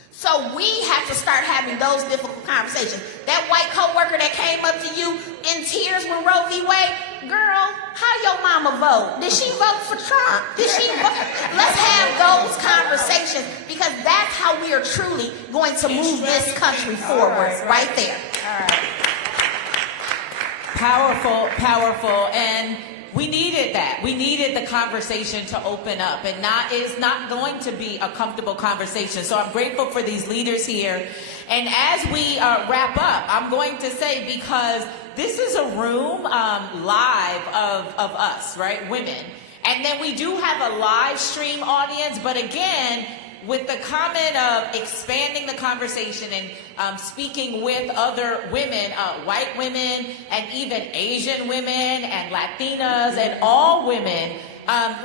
So we have to start having those difficult conversations. That white coworker that came up to you in tears when Roe v. Wade, girl, how your mama vote? Did she vote for Trump? Did she vote? Let's have those conversations, because that's how we are truly going to move this country forward, right there. All right. Powerful, powerful, and we needed that. We needed the conversation to open up, and it's not going to be a comfortable conversation. So I'm grateful for these leaders here. And as we wrap up, I'm going to say, because this is a room live of us, right, women. And then we do have a live stream audience, but again, with the comment of expanding the conversation and speaking with other women, white women, and even Asian women and Latinas and all women,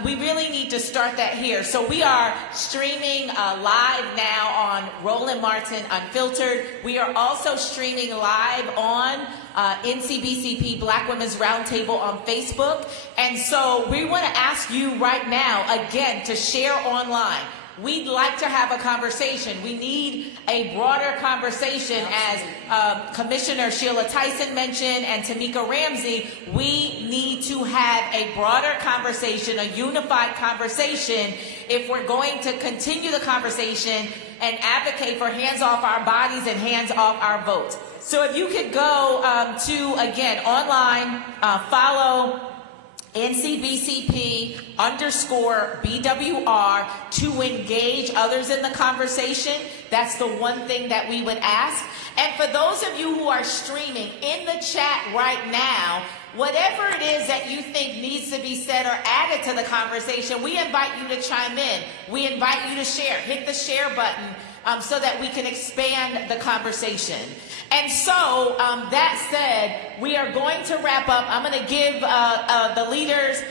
we really need to start that here. So we are streaming live now on Roland Martin Unfiltered. We are also streaming live on NCBCP Black Women's Roundtable on Facebook. And so we want to ask you right now, again, to share online. We'd like to have a conversation. We need a broader conversation, as Commissioner Sheila Tyson mentioned and Tamika Ramsey. We need to have a broader conversation, a unified conversation, if we're going to continue the conversation and advocate for hands off our bodies and hands off our votes. So if you could go to, again, online, follow NCBCP_BWR to engage others in the conversation. That's the one thing that we would ask. And for those of you who are streaming, in the chat right now, whatever it is that you think needs to be said or added to the conversation, we invite you to chime in. We invite you to share. Hit the share button so that we can expand the conversation. And so, that said, we are going to wrap up. I'm going to give the leaders,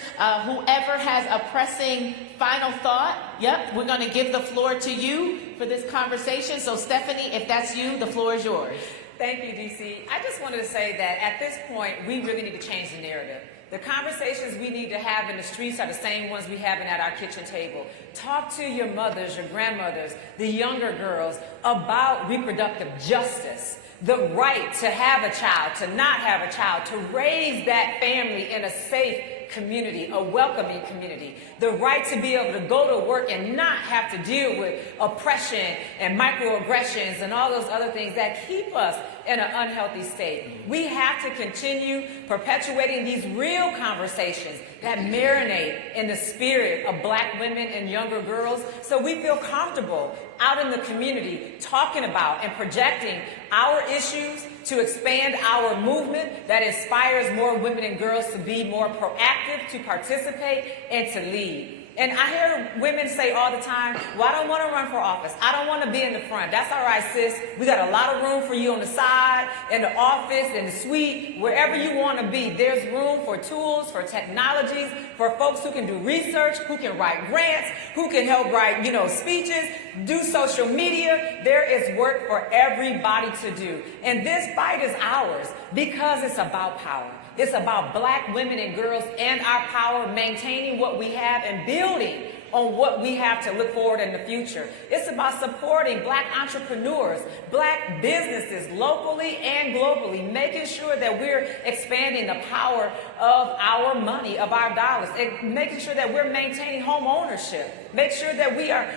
whoever has a pressing final thought. Yep, we're going to give the floor to you for this conversation. So, Stephanie, if that's you, the floor is yours. Thank you, DC. I just wanted to say that at this point, we really need to change the narrative. The conversations we need to have in the streets are the same ones we have at our kitchen table. Talk to your mothers, your grandmothers, the younger girls about reproductive justice. The right to have a child, to not have a child, to raise that family in a safe community, a welcoming community. The right to be able to go to work and not have to deal with oppression and microaggressions and all those other things that keep us in an unhealthy state. We have to continue perpetuating these real conversations that marinate in the spirit of Black women and younger girls, so we feel comfortable out in the community talking about and projecting our issues to expand our movement that inspires more women and girls to be more proactive, to participate, and to lead. And I hear women say all the time, well, I don't want to run for office. I don't want to be in the front. That's all right, sis. We got a lot of room for you on the side, in the office, in the suite, wherever you want to be. There's room for tools, for technologies, for folks who can do research, who can write grants, who can help write, speeches, do social media. There is work for everybody to do. And this fight is ours because it's about power. It's about Black women and girls and our power, maintaining what we have and building on what we have to look forward in the future. It's about supporting Black entrepreneurs, Black businesses locally and globally, making sure that we're expanding the power of our money, of our dollars, and making sure that we're maintaining home ownership, make sure that we are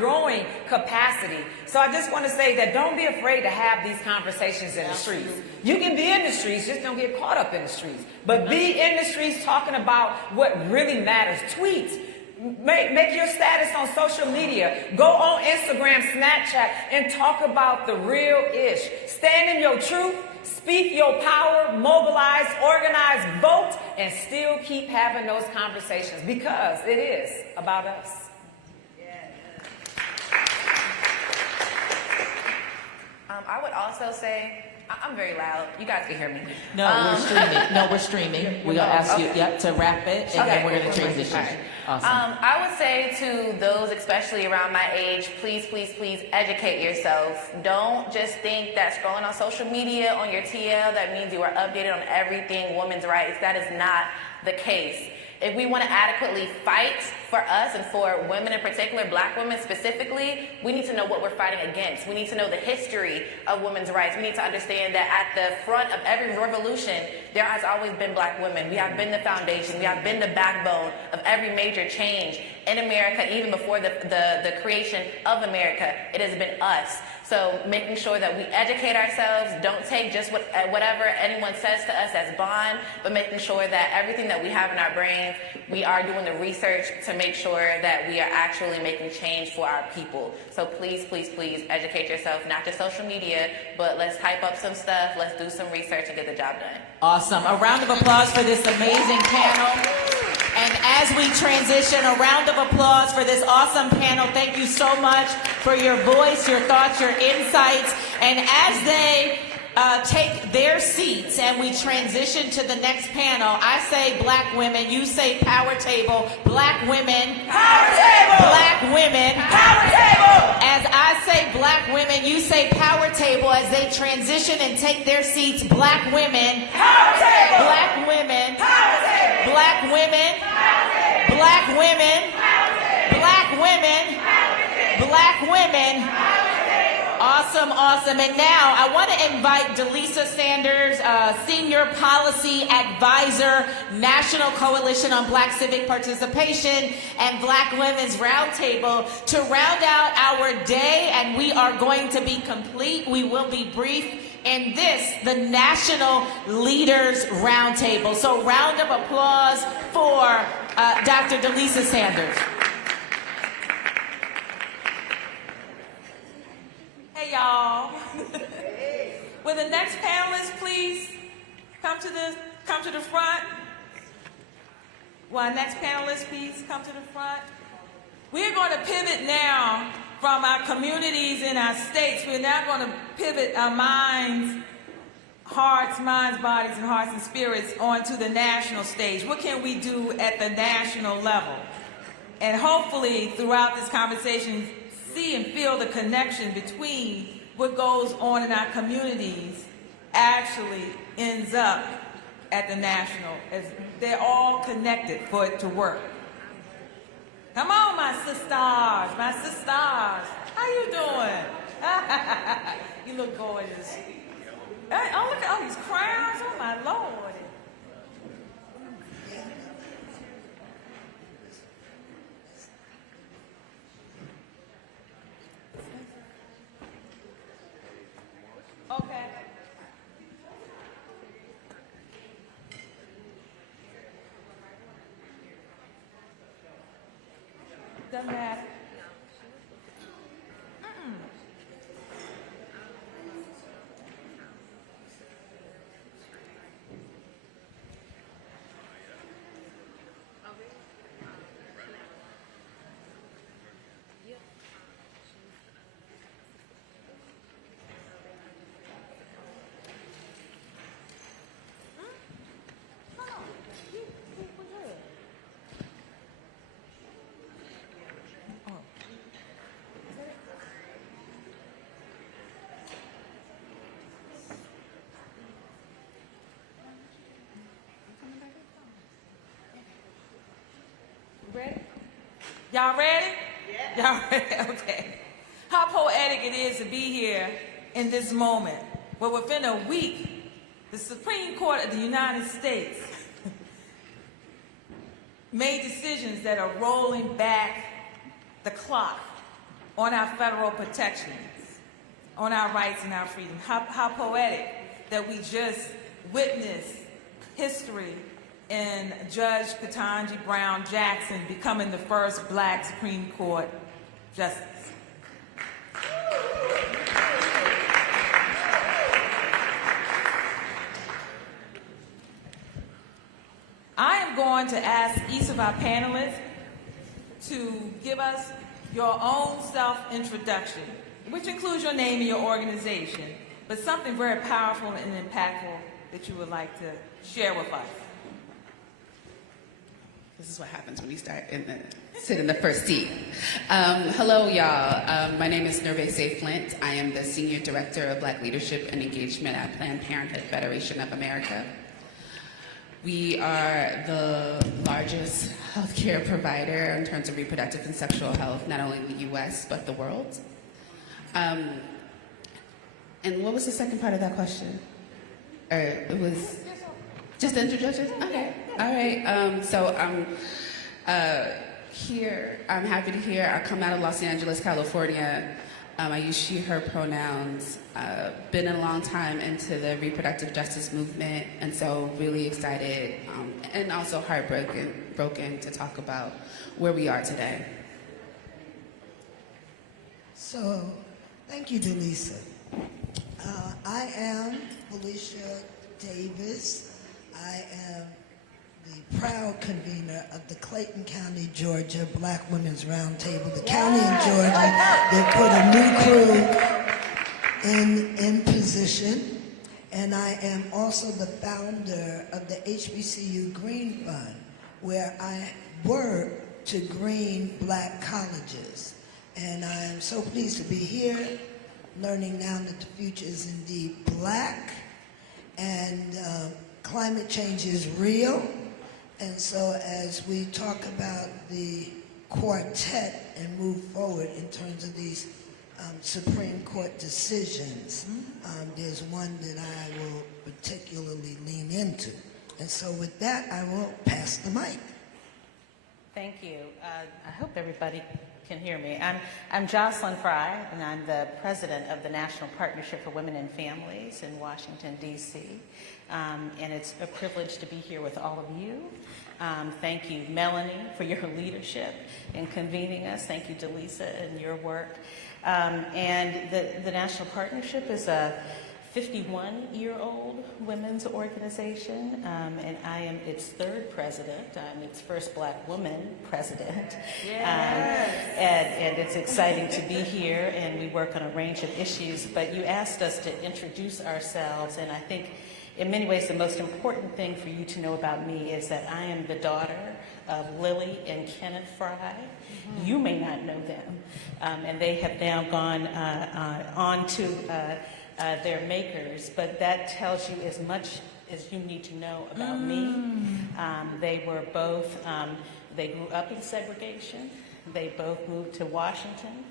growing capacity. So I just want to say that don't be afraid to have these conversations in the streets. You can be in the streets, just don't get caught up in the streets. But be in the streets talking about what really matters. Tweet. Make your status on social media. Go on Instagram, Snapchat, and talk about the real ish. Stand in your truth, speak your power, mobilize, organize, vote, and still keep having those conversations because it is about us. I would also say, I'm very loud. You guys can hear me. No, we're streaming. We're going to ask you to wrap it, and then we're going to transition. Right. Awesome. I would say to those, especially around my age, please, please, please educate yourself. Don't just think that scrolling on social media on your TL, that means you are updated on everything women's rights. That is not the case. If we want to adequately fight for us and for women in particular, Black women specifically, we need to know what we're fighting against. We need to know the history of women's rights. We need to understand that at the front of every revolution, there has always been Black women. We have been the foundation. We have been the backbone of every major change in America, even before the creation of America. It has been us. So making sure that we educate ourselves, don't take just whatever anyone says to us as bond, but making sure that everything that we have in our brains, we are doing the research to make sure that we are actually making change for our people. So please, please, please educate yourself, not just social media, but let's hype up some stuff, let's do some research and get the job done. Awesome. A round of applause for this amazing panel. And as we transition, a round of applause for this awesome panel. Thank you so much for your voice, your thoughts, your insights. And as they take their seats and we transition to the next panel, I say Black women, you say power table. Black women, power table. Black women, power table. As I say Black women, you say power table. As they transition and take their seats, Black women, power table. Black women, power table. Black women, power table. Black women, power table. Black women, power table. women. Awesome, awesome. And now I want to invite Delisa Sanders, Senior Policy Advisor, National Coalition on Black Civic Participation and Black Women's Roundtable, to round out our day, and we are going to be complete. We will be brief in this, the National Leaders Roundtable. So round of applause for Dr. Delisa Sanders. Hey, y'all. Will the next panelist please come to the front? Will our next panelist please come to the front? We're going to pivot now from our communities in our states. We're now going to pivot our minds, bodies, and hearts and spirits onto the national stage. What can we do at the national level? And hopefully throughout this conversation, see and feel the connection between what goes on in our communities actually ends up at the national, as they're all connected for it to work. Come on, my sisters, how you doing? You look gorgeous. Hey, oh, look at all these crowns, oh my Lord. Okay. Doesn't matter. Ready? Y'all ready? Yeah. Y'all ready? Okay. How poetic it is to be here in this moment, where within a week, the Supreme Court of the United States made decisions that are rolling back the clock on our federal protections, on our rights and our freedom. How poetic that we just witnessed history in Judge Ketanji Brown Jackson becoming the first Black Supreme Court justice. I am going to ask each of our panelists to give us your own self-introduction, which includes your name and your organization, but something very powerful and impactful that you would like to share with us. This is what happens when you sit in the first seat. Hello, y'all. My name is Nervese Flint. I am the Senior Director of Black Leadership and Engagement at Planned Parenthood Federation of America. We are the largest healthcare provider in terms of reproductive and sexual health, not only in the US, but the world. And what was the second part of that question? It was just introductions? Okay, all right. So I'm here, I'm happy to hear, I come out of Los Angeles, California. I use she, her pronouns. Been a long time into the reproductive justice movement, and so really excited and also heartbroken to talk about where we are today. So, thank you, Delisa. I am Felicia Davis. I am the proud convener of the Clayton County, Georgia Black Women's Roundtable, the county in Georgia that put a new crew in position. And I am also the founder of the HBCU Green Fund, where I work to green Black colleges. And I am so pleased to be here, learning now that the future is indeed Black, and climate change is real. And so as we talk about the quartet and move forward in terms of these Supreme Court decisions. There's one that I will particularly lean into. And so with that, I will pass the mic. Thank you. I hope everybody can hear me. I'm Jocelyn Fry, and I'm the president of the National Partnership for Women and Families in Washington, D.C. And it's a privilege to be here with all of you. Thank you, Melanie, for your leadership in convening us. Thank you, Delisa, and your work. And the National Partnership is a 51-year-old women's organization, and I am its third president. I'm its first Black woman president. And it's exciting to be here, and we work on a range of issues. But you asked us to introduce ourselves, and I think in many ways the most important thing for you to know about me is that I am the daughter of Lily and Kenneth Fry. You may not know them, and they have now gone on to their makers, but that tells you as much as you need to know about me. They were both, they grew up in segregation. They both moved to Washington.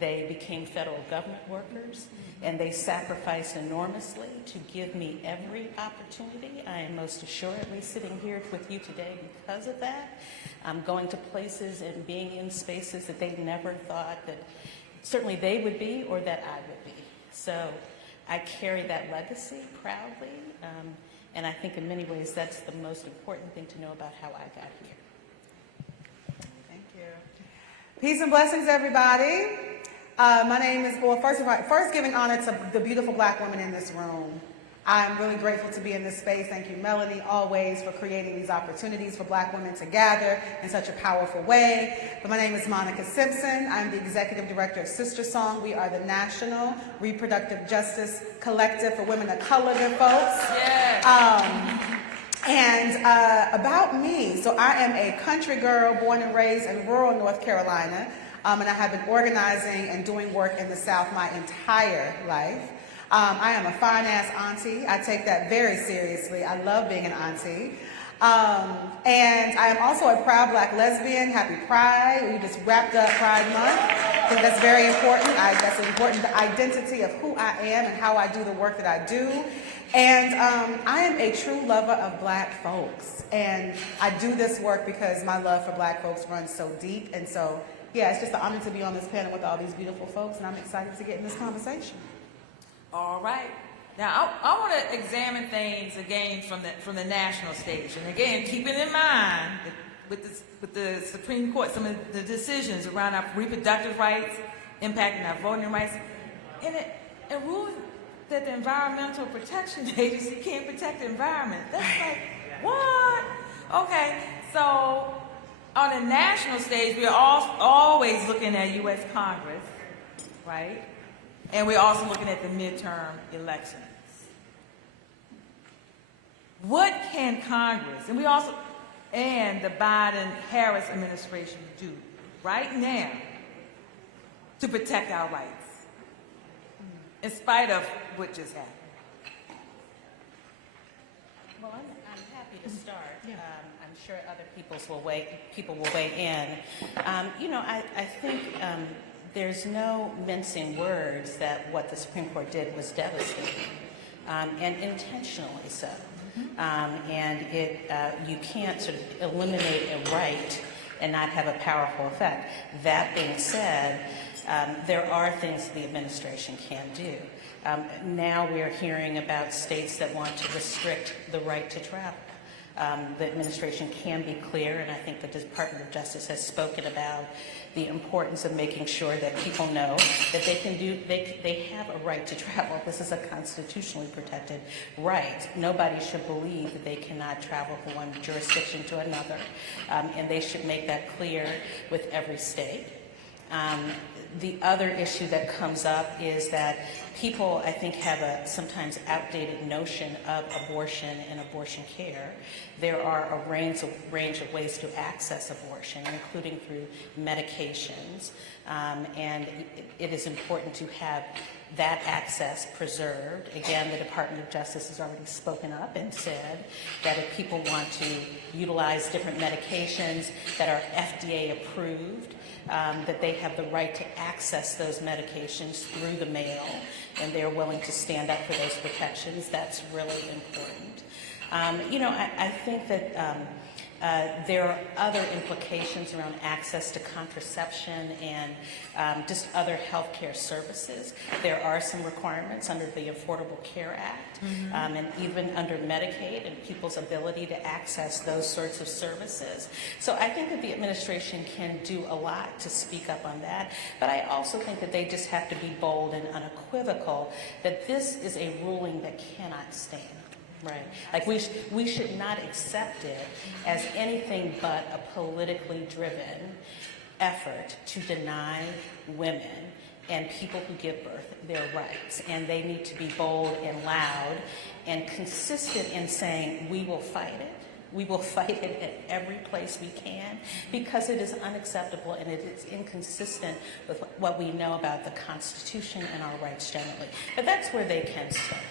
They became federal government workers, and they sacrificed enormously to give me every opportunity. I am most assuredly sitting here with you today because of that. I'm going to places and being in spaces that they never thought that certainly they would be or that I would be. So I carry that legacy proudly, and I think in many ways that's the most important thing to know about how I got here. Thank you. Peace and blessings, everybody. My name is, well, first giving honor to the beautiful Black women in this room. I'm really grateful to be in this space. Thank you, Melanie, always for creating these opportunities for Black women to gather in such a powerful way. But my name is Monica Simpson. I'm the executive director of Sister Song. We are the National Reproductive Justice Collective for women of color, folks. And about me, so I am a country girl born and raised in rural North Carolina, and I have been organizing and doing work in the South my entire life. I am a fine-ass auntie. I take that very seriously. I love being an auntie. And I am also a proud Black lesbian. Happy Pride. We just wrapped up Pride Month. I think that's very important. That's important, the identity of who I am and how I do the work that I do. And I am a true lover of Black folks. And I do this work because my love for Black folks runs so deep. And so, yeah, it's just an honor to be on this panel with all these beautiful folks, and I'm excited to get in this conversation. All right. Now, I want to examine things again from the national stage. And again, keeping in mind that with the Supreme Court, some of the decisions around our reproductive rights, impacting our voting rights, and it ruling that the Environmental Protection Agency can't protect the environment. That's like, what? Okay, so on the national stage, we are always looking at U.S. Congress, right? And we're also looking at the midterm elections. What can Congress and the Biden-Harris administration do right now to protect our rights, in spite of what just happened? Well, I'm happy to start. I'm sure other people will weigh in. You know, I think there's no mincing words that what the Supreme Court did was devastating, and intentionally so. And you can't sort of eliminate a right and not have a powerful effect. That being said, there are things the administration can do. Now we're hearing about states that want to restrict the right to travel. The administration can be clear, and I think the Department of Justice has spoken about the importance of making sure that people know that they have a right to travel. This is a constitutionally protected right. Nobody should believe that they cannot travel from one jurisdiction to another, and they should make that clear with every state. The other issue that comes up is that people, I think, have a sometimes outdated notion of abortion and abortion care. There are a range of ways to access abortion, including through medications, and it is important to have that access preserved. Again, the Department of Justice has already spoken up and said that if people want to utilize different medications that are FDA approved, that they have the right to access those medications through the mail, and they're willing to stand up for those protections. That's really important. I think that there are other implications around access to contraception and just other healthcare services. There are some requirements under the Affordable Care Act, and even under Medicaid and people's ability to access those sorts of services. So I think that the administration can do a lot to speak up on that, but I also think that they just have to be bold and unequivocal that this is a ruling that cannot stand. Right. Like we should not accept it as anything but a politically driven effort to deny women and people who give birth their rights. And they need to be bold and loud and consistent in saying, we will fight it. We will fight it at every place we can, because it is unacceptable and it is inconsistent with what we know about the Constitution and our rights generally. But that's where they can start.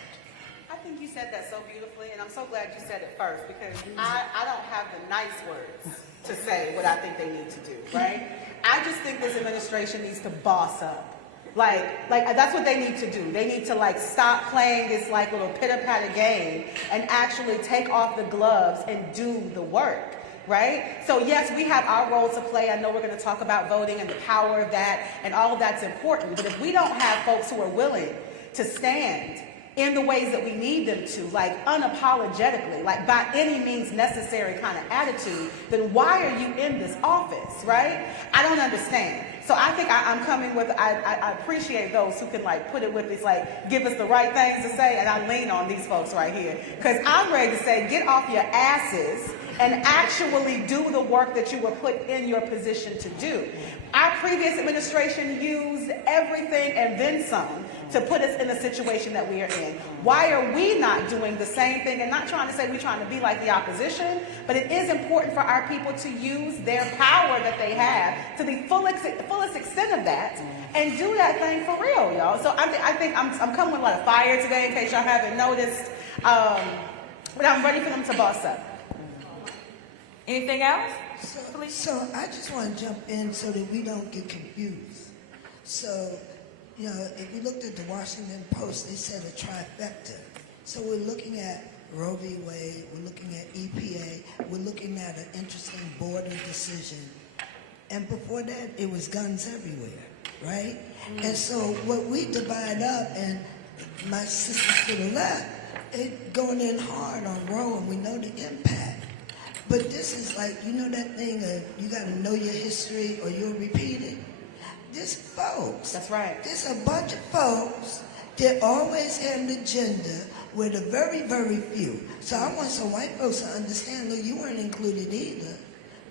I think you said that so beautifully, and I'm so glad you said it first, because I don't have the nice words to say what I think they need to do, right? I just think this administration needs to boss up. Like that's what they need to do. They need to stop playing this little pitter-patter game and actually take off the gloves and do the work. Right? So yes, we have our role to play. I know we're going to talk about voting and the power of that, and all of that's important. But if we don't have folks who are willing to stand in the ways that we need them to, unapologetically, by any means necessary kind of attitude, then why are you in this office, right? I don't understand. So I think I'm coming with, I appreciate those who can put it with this, give us the right things to say, and I lean on these folks right here. Because I'm ready to say, get off your asses and actually do the work that you were put in your position to do. Our previous administration used everything and then some to put us in the situation that we are in. Why are we not doing the same thing? And not trying to say we're trying to be like the opposition, but it is important for our people to use their power that they have to the fullest extent of that and do that thing for real, y'all. So I think I'm coming with a lot of fire today, in case y'all haven't noticed. But I'm ready for them to boss up. Anything else? So I just want to jump in so that we don't get confused. So, if you looked at the Washington Post, they said a trifecta. So we're looking at Roe v. Wade, we're looking at EPA, we're looking at an interesting border decision. And before that, it was guns everywhere, right? And so what we divide up, and my sisters to the left, they're going in hard on Roe, and we know the impact. But this is that thing of you got to know your history or you'll repeat it. This folks. That's right. There's a bunch of folks that always have an agenda with a very, very few. So I want some white folks to understand, look, you weren't included either.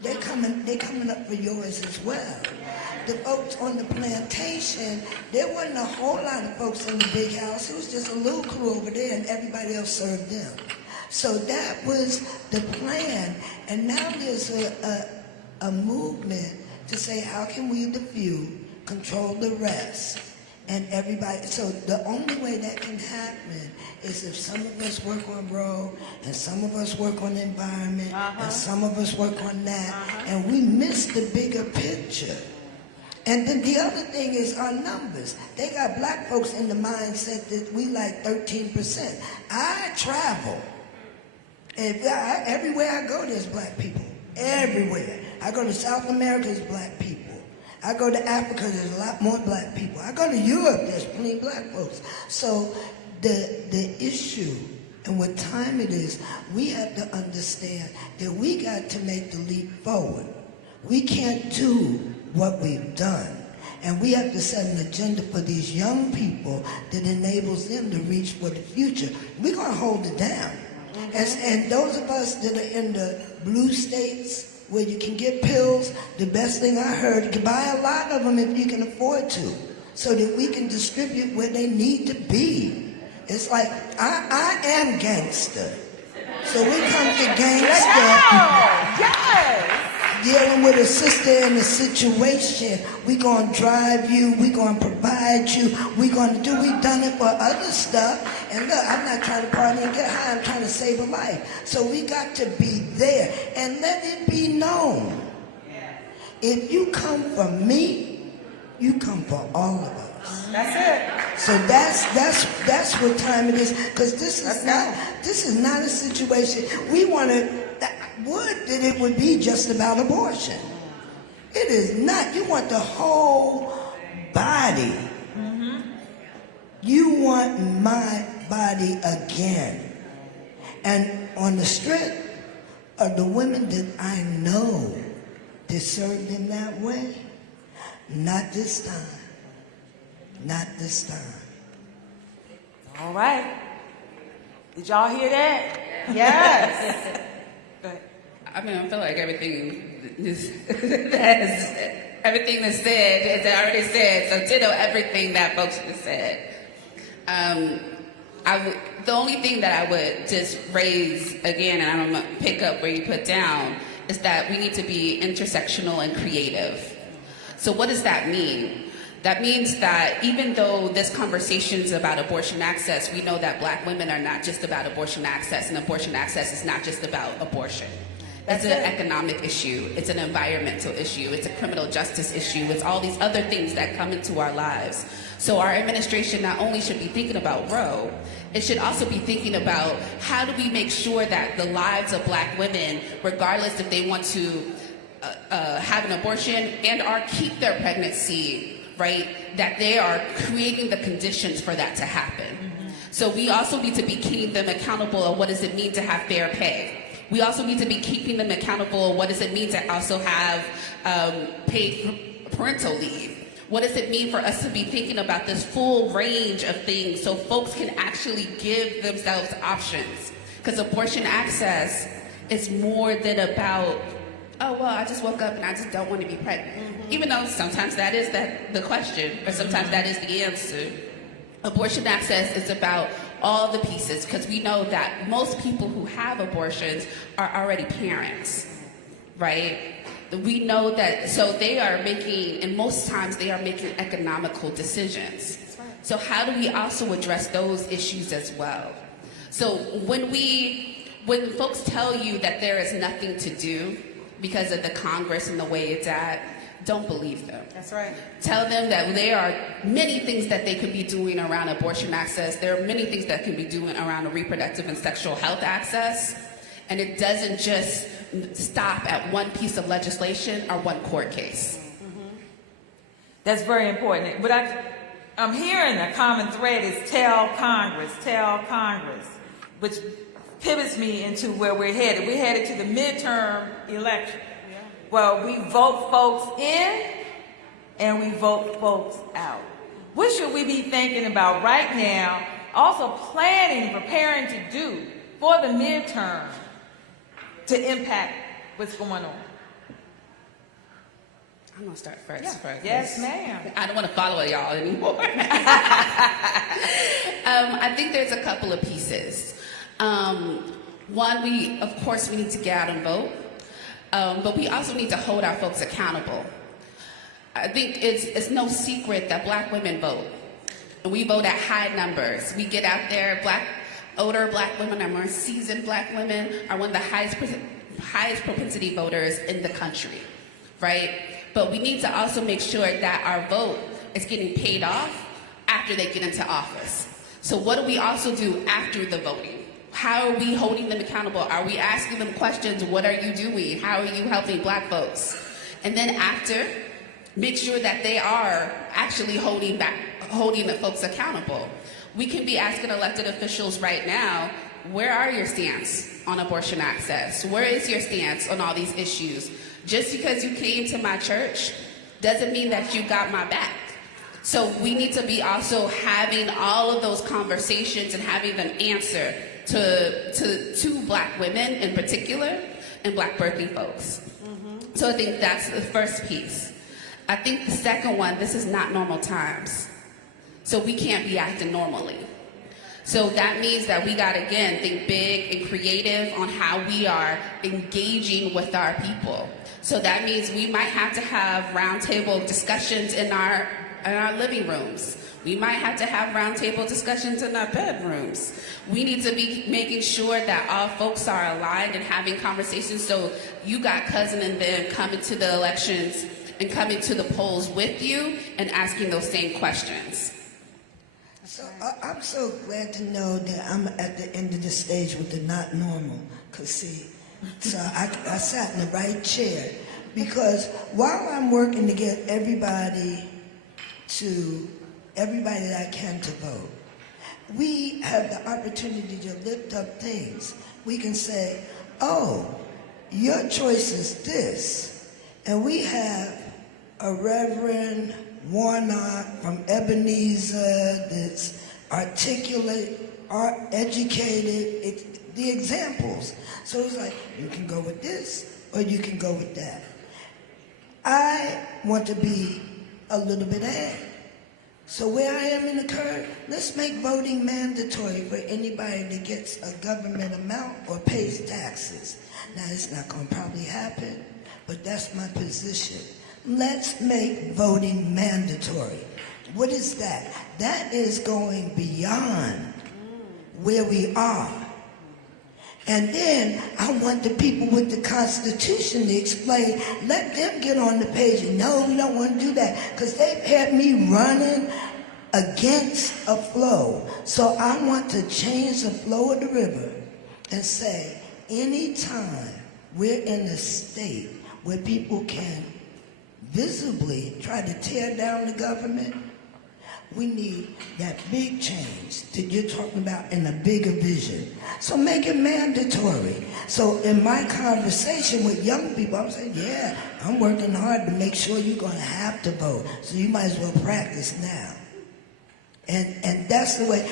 They're coming up for yours as well. The folks on the plantation, there wasn't a whole lot of folks in the big house. It was just a little crew over there and everybody else served them. So that was the plan, and now there's a movement to say, how can we, the few, control the rest? And everybody, so the only way that can happen is if some of us work on Roe, and some of us work on the environment, and some of us work on that, and we miss the bigger picture. And then the other thing is our numbers. They got black folks in the mindset that we 13%. I travel. And everywhere I go, there's black people. Everywhere. I go to South America, there's black people. I go to Africa, there's a lot more black people. I go to Europe, there's plenty of black folks. So the issue and what time it is, we have to understand that we got to make the leap forward. We can't do what we've done. And we have to set an agenda for these young people that enables them to reach for the future. We're going to hold it down. And those of us that are in the blue states, where you can get pills. The best thing I heard, you can buy a lot of them if you can afford to, so that we can distribute where they need to be. It's like, I am gangster. So we come to gangster. Yes! Dealing with a sister in a situation. We gonna drive you, we gonna provide you, we done it for other stuff. And look, I'm not trying to party and get high, I'm trying to save a life. So we got to be there and let it be known. If you come for me, you come for all of us. That's it. So that's what time it is, because this is not a situation we want to. That it would be just about abortion. It is not. You want the whole body. Mm-hmm. You want my body again. And on the strip of the women that I know that served in that way, not this time. Not this time. All right. Did y'all hear that? Yes. I mean, I feel like everything that's said is already said. So ditto everything that folks just said. The only thing that I would just raise again, and I'm gonna pick up where you put down, is that we need to be intersectional and creative. So what does that mean? That means that even though this conversation is about abortion access, we know that Black women are not just about abortion access, and abortion access is not just about abortion. It's an economic issue, it's an environmental issue, it's a criminal justice issue, it's all these other things that come into our lives. So our administration not only should be thinking about Roe, it should also be thinking about how do we make sure that the lives of Black women, regardless if they want to have an abortion and or keep their pregnancy, right, that they are creating the conditions for that to happen. Mm-hmm. So we also need to be keeping them accountable of what does it mean to have fair pay. We also need to be keeping them accountable of what does it mean to also have paid parental leave. What does it mean for us to be thinking about this full range of things so folks can actually give themselves options? Because abortion access is more than about, oh, well, I just woke up and I just don't want to be pregnant. Mm-hmm. Even though sometimes that is the question, or sometimes that is the answer. Abortion access is about all the pieces, because we know that most people who have abortions are already parents, right? We know that, so they are making, and most times they are making economical decisions. So how do we also address those issues as well? So when folks tell you that there is nothing to do because of the Congress and the way it's at, don't believe them. That's right. Tell them that there are many things that they could be doing around abortion access. There are many things that can be doing around reproductive and sexual health access. And it doesn't just stop at one piece of legislation or one court case. Mm-hmm. That's very important. But I'm hearing a common thread is tell Congress, which pivots me into where we're headed. We're headed to the midterm election. Well, we vote folks in and we vote folks out. What should we be thinking about right now? Also planning, preparing to do for the midterm to impact what's going on? I'm gonna start first. Yeah. Yes, ma'am. I don't want to follow y'all anymore. I think there's a couple of pieces. One, we need to get out and vote. But we also need to hold our folks accountable. I think it's no secret that Black women vote. And we vote at high numbers. We get out there, older Black women, our more seasoned Black women are one of the highest propensity voters in the country, right? But we need to also make sure that our vote is getting paid off after they get into office. So what do we also do after the voting? How are we holding them accountable? Are we asking them questions? What are you doing? How are you helping Black folks? And then after, make sure that they are actually holding the folks accountable. We can be asking elected officials right now, where are your stance on abortion access? Where is your stance on all these issues? Just because you came to my church doesn't mean that you got my back. So we need to be also having all of those conversations and having them answer to Black women in particular and Black birthing folks. Mm-hmm. So I think that's the first piece. I think the second one, this is not normal times. So we can't be acting normally. So that means that we gotta, again, think big and creative on how we are engaging with our people. So that means we might have to have roundtable discussions in our living rooms. We might have to have roundtable discussions in our bedrooms. We need to be making sure that all folks are aligned and having conversations. So you got cousin and them coming to the elections and coming to the polls with you and asking those same questions. So I'm so glad to know that I'm at the end of the stage with the not normal. Because see, so I sat in the right chair. Because while I'm working to get everybody that I can to vote, we have the opportunity to lift up things. We can say, oh, your choice is this. And we have a Reverend Warnock from Ebenezer that's articulate, educated, the examples. So it's like, you can go with this or you can go with that. I want to be a little bit ahead. So where I am in the curve, let's make voting mandatory for anybody that gets a government amount or pays taxes. Now, it's not going to probably happen, but that's my position. Let's make voting mandatory. What is that? That is going beyond where we are. And then I want the people with the Constitution to explain, let them get on the page. And no, we don't want to do that, because they've had me running against a flow. So I want to change the flow of the river and say, anytime we're in a state where people can visibly try to tear down the government, we need that big change that you're talking about in a bigger vision. So make it mandatory. So in my conversation with young people, I'm saying, yeah, I'm working hard to make sure you're going to have to vote. So you might as well practice now. And that's the way,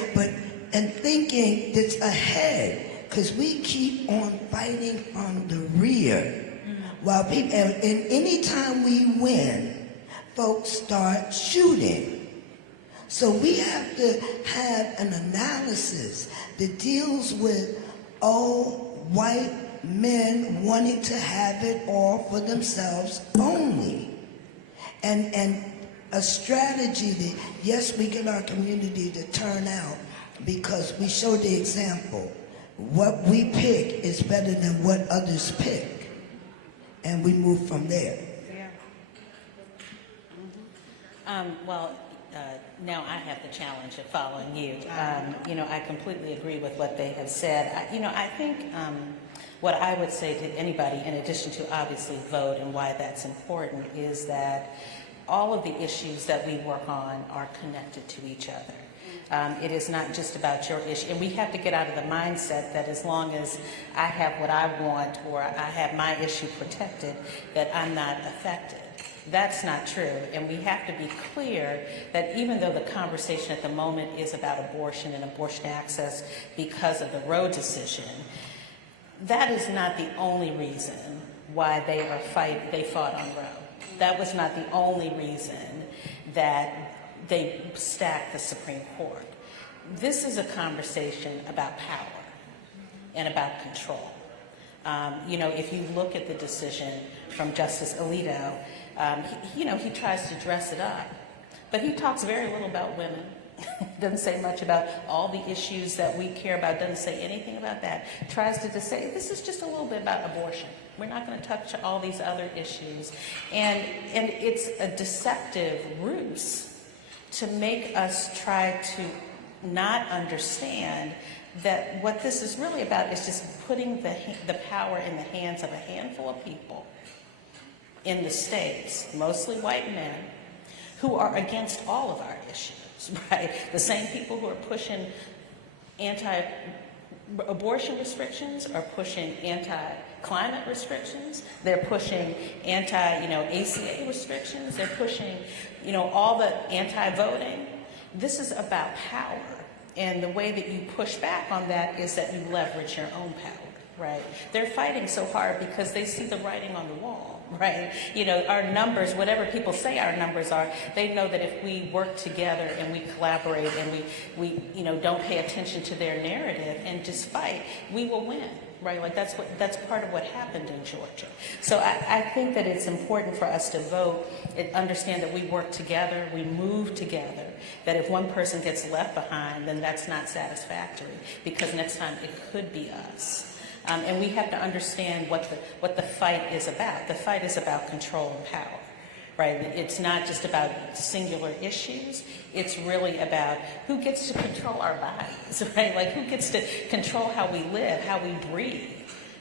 and thinking that's ahead, because we keep on fighting from the rear. While people, and any time we win, folks start shooting. So we have to have an analysis that deals with, white men wanting to have it all for themselves only. And a strategy that, yes, we get our community to turn out because we show the example. What we pick is better than what others pick. And we move from there. Now I have the challenge of following you. I completely agree with what they have said. I think what I would say to anybody, in addition to obviously vote and why that's important, is that all of the issues that we work on are connected to each other. It is not just about your issue. And we have to get out of the mindset that as long as I have what I want or I have my issue protected, that I'm not affected. That's not true. And we have to be clear that even though the conversation at the moment is about abortion and abortion access because of the Roe decision, that is not the only reason why they fought on Roe. That was not the only reason that they stacked the Supreme Court. This is a conversation about power and about control. If you look at the decision from Justice Alito, he tries to dress it up, but he talks very little about women. Doesn't say much about all the issues that we care about, doesn't say anything about that. Tries to just say, this is just a little bit about abortion. We're not going to touch all these other issues. And it's a deceptive ruse to make us try to not understand that what this is really about is just putting the power in the hands of a handful of people in the states, mostly white men, who are against all of our issues, right? The same people who are pushing anti-abortion restrictions are pushing anti-climate restrictions. They're pushing ACA restrictions. They're pushing, all the anti-voting. This is about power. And the way that you push back on that is that you leverage your own power, right? They're fighting so hard because they see the writing on the wall. right? You know, our numbers, whatever people say our numbers are, they know that if we work together and we collaborate and we you know, don't pay attention to their narrative and just fight, we will win. Right, like that's part of what happened in Georgia. So I think that it's important for us to vote and understand that we work together, we move together, that if one person gets left behind, then that's not satisfactory, because next time it could be us. And we have to understand what the fight is about. The fight is about control and power. Right? It's not just about singular issues. It's really about who gets to control our bodies, right? Like who gets to control how we live, how we breathe.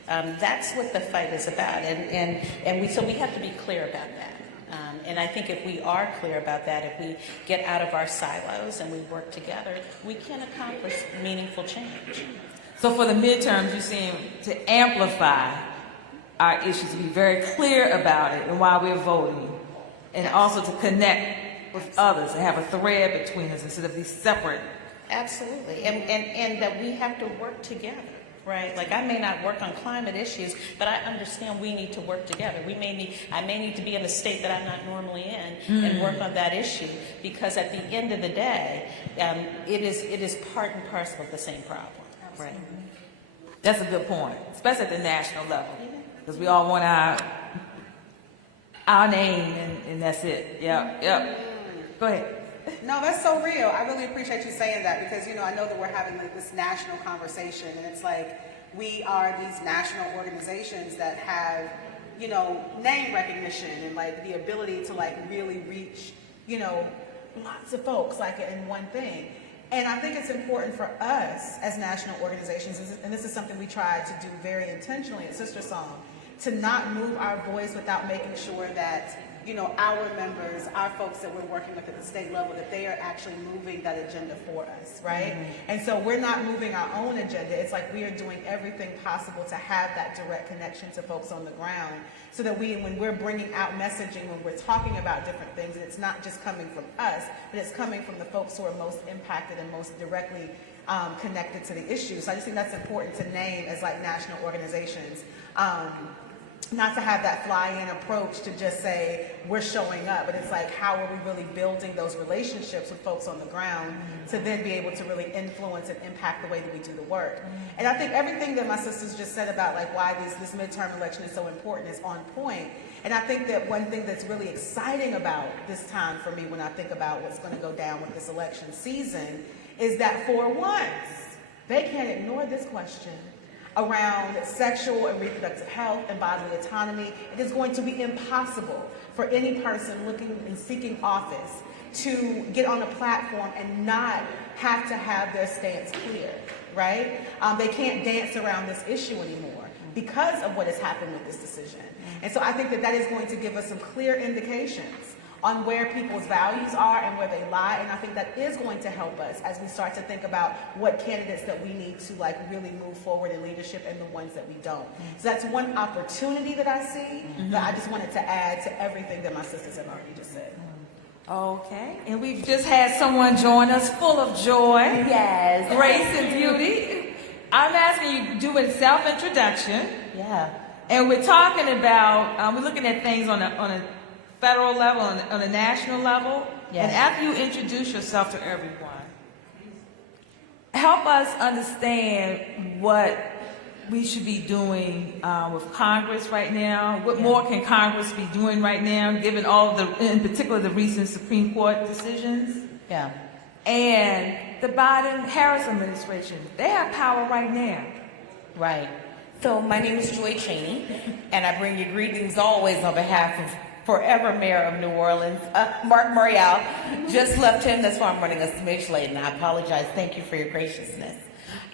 That's what the fight is about, and we have to be clear about that. And I think if we are clear about that, if we get out of our silos and we work together, we can accomplish meaningful change. So for the midterms, you seem to amplify our issues, to be very clear about it and why we're voting. And also to connect with others and have a thread between us instead of these separate. Absolutely, and that we have to work together, right? Like I may not work on climate issues, but I understand we need to work together. I may need to be in a state that I'm not normally in and work on that issue, because at the end of the day, it is part and parcel of the same problem, right? That's a good point, especially at the national level, because we all want our name, and that's it. Yep. Go ahead. No, that's so real. I really appreciate you saying that, because, you know, I know that we're having like this national conversation, and it's like we are these national organizations that have, you know, name recognition and like the ability to like really reach, you know, lots of folks like in one thing. And I think it's important for us as national organizations, and this is something we try to do very intentionally at Sister Song, to not move our voice without making sure that, you know, our members, our folks that we're working with at the state level, that they are actually moving that agenda for us, right? And so we're not moving our own agenda. It's like we are doing everything possible to have that direct connection to folks on the ground, so that when we're bringing out messaging, when we're talking about different things, it's not just coming from us, but it's coming from the folks who are most impacted and most directly connected to the issue. So I just think that's important to name as like national organizations. Not to have that fly-in approach to just say we're showing up, but it's like how are we really building those relationships with folks on the ground to then be able to really influence and impact the way that we do the work. And I think everything that my sisters just said about like why this midterm election is so important is on point. And I think that one thing that's really exciting about this time for me when I think about what's going to go down with this election season is that for once, they can't ignore this question around sexual and reproductive health and bodily autonomy. It is going to be impossible for any person looking and seeking office to get on a platform and not have to have their stance clear, right? They can't dance around this issue anymore because of what has happened with this decision. And so I think that is going to give us some clear indications on where people's values are and where they lie, and I think that is going to help us as we start to think about what candidates that we need to like really move forward in leadership and the ones that we don't. So that's one opportunity that I see that I just wanted to add to everything that my sisters have already just said. Okay, and we've just had someone join us full of joy, yes, grace and beauty. I'm asking you to do a self-introduction. Yeah. And we're talking about, we're looking at things on a federal level, on a national level. Yes. And after you introduce yourself to everyone, help us understand what we should be doing with Congress right now. What more can Congress be doing right now, given all of in particular, the recent Supreme Court decisions? Yeah. And the Biden-Harris administration, they have power right now. Right. So my name is Joy Cheney, and I bring you greetings always on behalf of forever Mayor of New Orleans, Marc Morial. Just left him, that's why I'm running a smidge late, and I apologize. Thank you for your graciousness.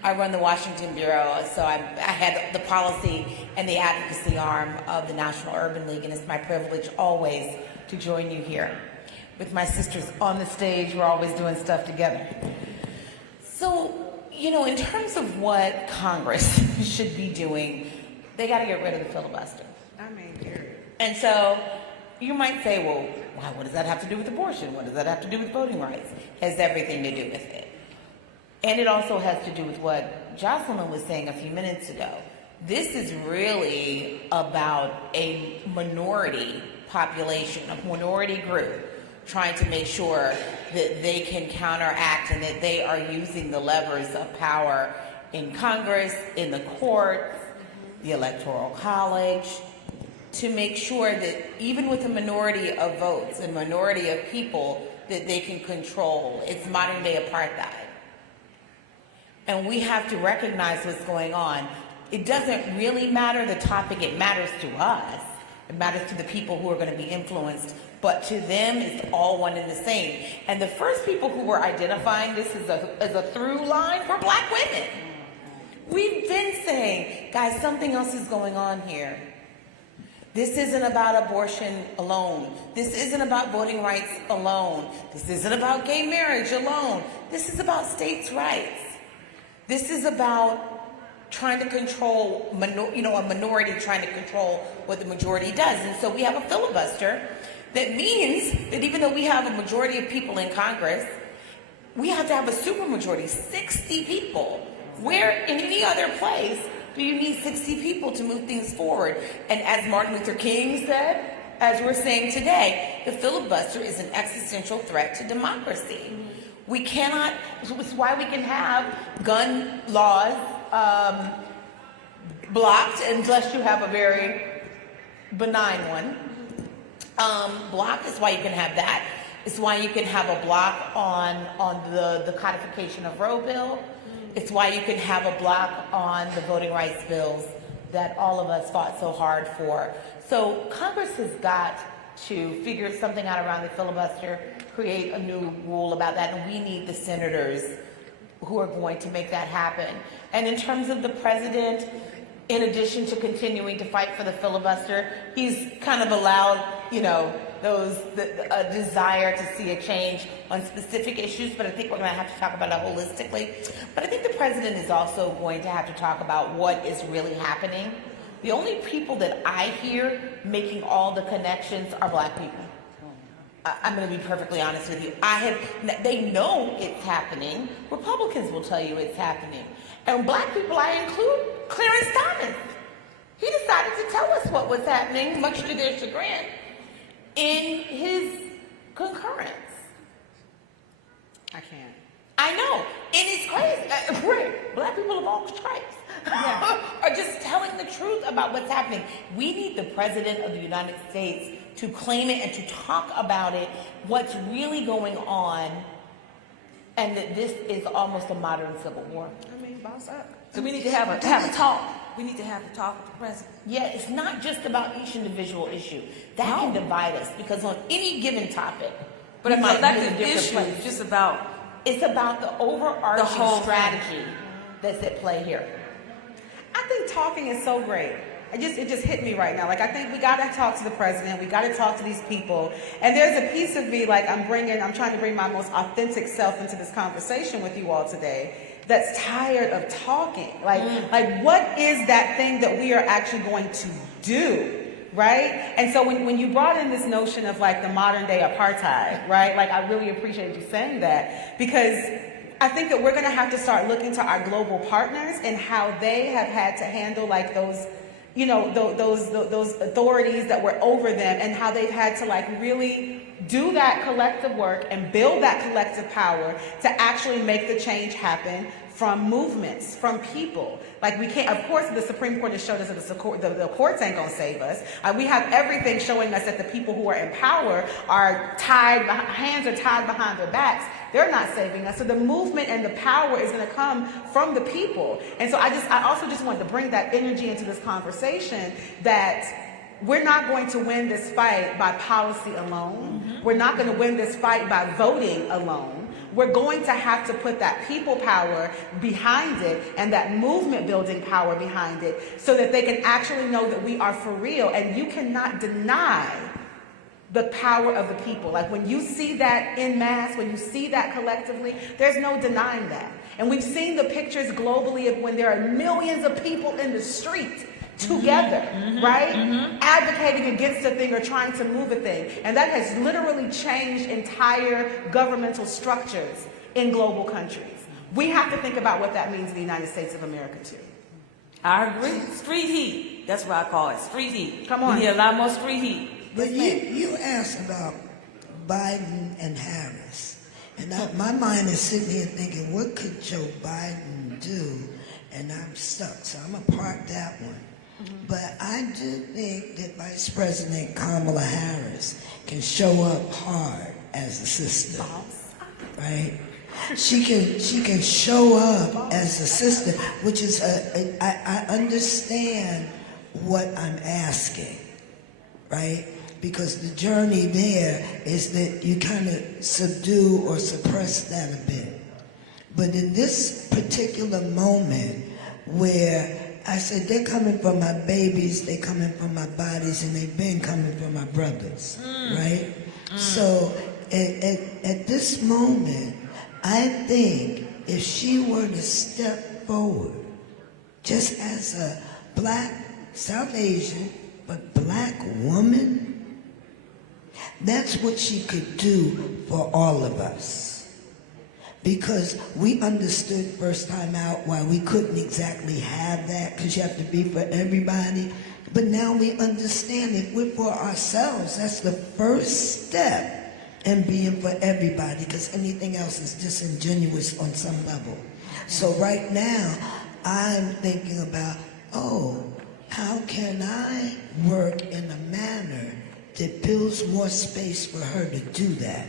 I run the Washington Bureau, so I had the policy and the advocacy arm of the National Urban League, and it's my privilege always to join you here. With my sisters on the stage, we're always doing stuff together. So, you know, in terms of what Congress should be doing, they got to get rid of the filibuster. I mean, period. And so you might say, well, what does that have to do with abortion? What does that have to do with voting rights? It has everything to do with it. And it also has to do with what Jocelyn was saying a few minutes ago. This is really about a minority population, a minority group, trying to make sure that they can counteract and that they are using the levers of power in Congress, in the courts, the Electoral College, to make sure that even with a minority of votes, a minority of people, that they can control. It's modern day apartheid. And we have to recognize what's going on. It doesn't really matter the topic, it matters to us. It matters to the people who are going to be influenced, but to them it's all one and the same. And the first people who were identifying this as a through line were Black women. We've been saying, guys, something else is going on here. This isn't about abortion alone. This isn't about voting rights alone. This isn't about gay marriage alone. This is about states' rights. This is about trying to control, a minority trying to control what the majority does. And so we have a filibuster that means that even though we have a majority of people in Congress, we have to have a supermajority, 60 people. Where in any other place do you need 60 people to move things forward? And as Martin Luther King said, as we're saying today, the filibuster is an existential threat to democracy. We cannot, it's why we can have gun laws blocked unless you have a very benign one. Blocked is why you can have that. It's why you can have a block on the codification of Roe bill. It's why you can have a block on the voting rights bills that all of us fought so hard for. So Congress has got to figure something out around the filibuster, create a new rule about that, and we need the senators who are going to make that happen. And in terms of the president, in addition to continuing to fight for the filibuster, he's kind of allowed, a desire to see a change on specific issues, but I think we're going to have to talk about it holistically. But I think the president is also going to have to talk about what is really happening. The only people that I hear making all the connections are Black people. I'm going to be perfectly honest with you. They know it's happening. Republicans will tell you it's happening. And Black people, I include Clarence Thomas. He decided to tell us what was happening, much to their chagrin, in his concurrence. I can't. I know. And it's crazy. Black people of all stripes are just telling the truth about what's happening. We need the President of the United States to claim it and to talk about it, what's really going on, and that this is almost a modern civil war. I mean, boss up. So we need to have a talk. We need to have a talk with the president. Yeah, it's not just about each individual issue. That can divide us, because on any given topic, but a collective issue is just about. It's about the overarching strategy that's at play here. I think talking is so great. It just hit me right now. Like, I think we got to talk to the president. We got to talk to these people. And there's a piece of me, like, I'm trying to bring my most authentic self into this conversation with you all today, that's tired of talking. Like what is that thing that we are actually going to do? Right? And so when you brought in this notion of like the modern day apartheid, right? Like, I really appreciate you saying that, because I think that we're going to have to start looking to our global partners and how they have had to handle like those authorities that were over them, and how they've had to like really do that collective work and build that collective power to actually make the change happen from movements, from people. Like, we can't, of course, the Supreme Court has showed us that the courts ain't gonna save us. We have everything showing us that the people who are in power are hands are tied behind their backs. They're not saving us. So the movement and the power is gonna come from the people. And so I also just wanted to bring that energy into this conversation, that we're not going to win this fight by policy alone. Mm-hmm. We're not going to win this fight by voting alone. We're going to have to put that people power behind it and that movement building power behind it, so that they can actually know that we are for real. And you cannot deny the power of the people. Like, when you see that en masse, when you see that collectively, there's no denying that. And we've seen the pictures globally of when there are millions of people in the street together, right? Advocating against a thing or trying to move a thing. And that has literally changed entire governmental structures in global countries. We have to think about what that means in the United States of America too. I agree. Street heat. That's what I call it. Street heat. Come on. We need a lot more street heat. But you asked about Biden and Harris. And my mind is sitting here thinking, what could Joe Biden do? And I'm stuck, so I'm going to park that one. But I do think that Vice President Kamala Harris can show up hard as a sister, right? She can show up as a sister, which is I understand what I'm asking, right? Because the journey there is that you kind of subdue or suppress that a bit. But in this particular moment where I said, they're coming from my babies, they're coming from my bodies, and they've been coming from my brothers, right? So at this moment, I think if she were to step forward, just as a black, South Asian, but black woman, that's what she could do for all of us. Because we understood first time out why we couldn't exactly have that, because you have to be for everybody. But now we understand if we're for ourselves, that's the first step in being for everybody, because anything else is disingenuous on some level. So right now, I'm thinking about, how can I work in a manner that builds more space for her to do that?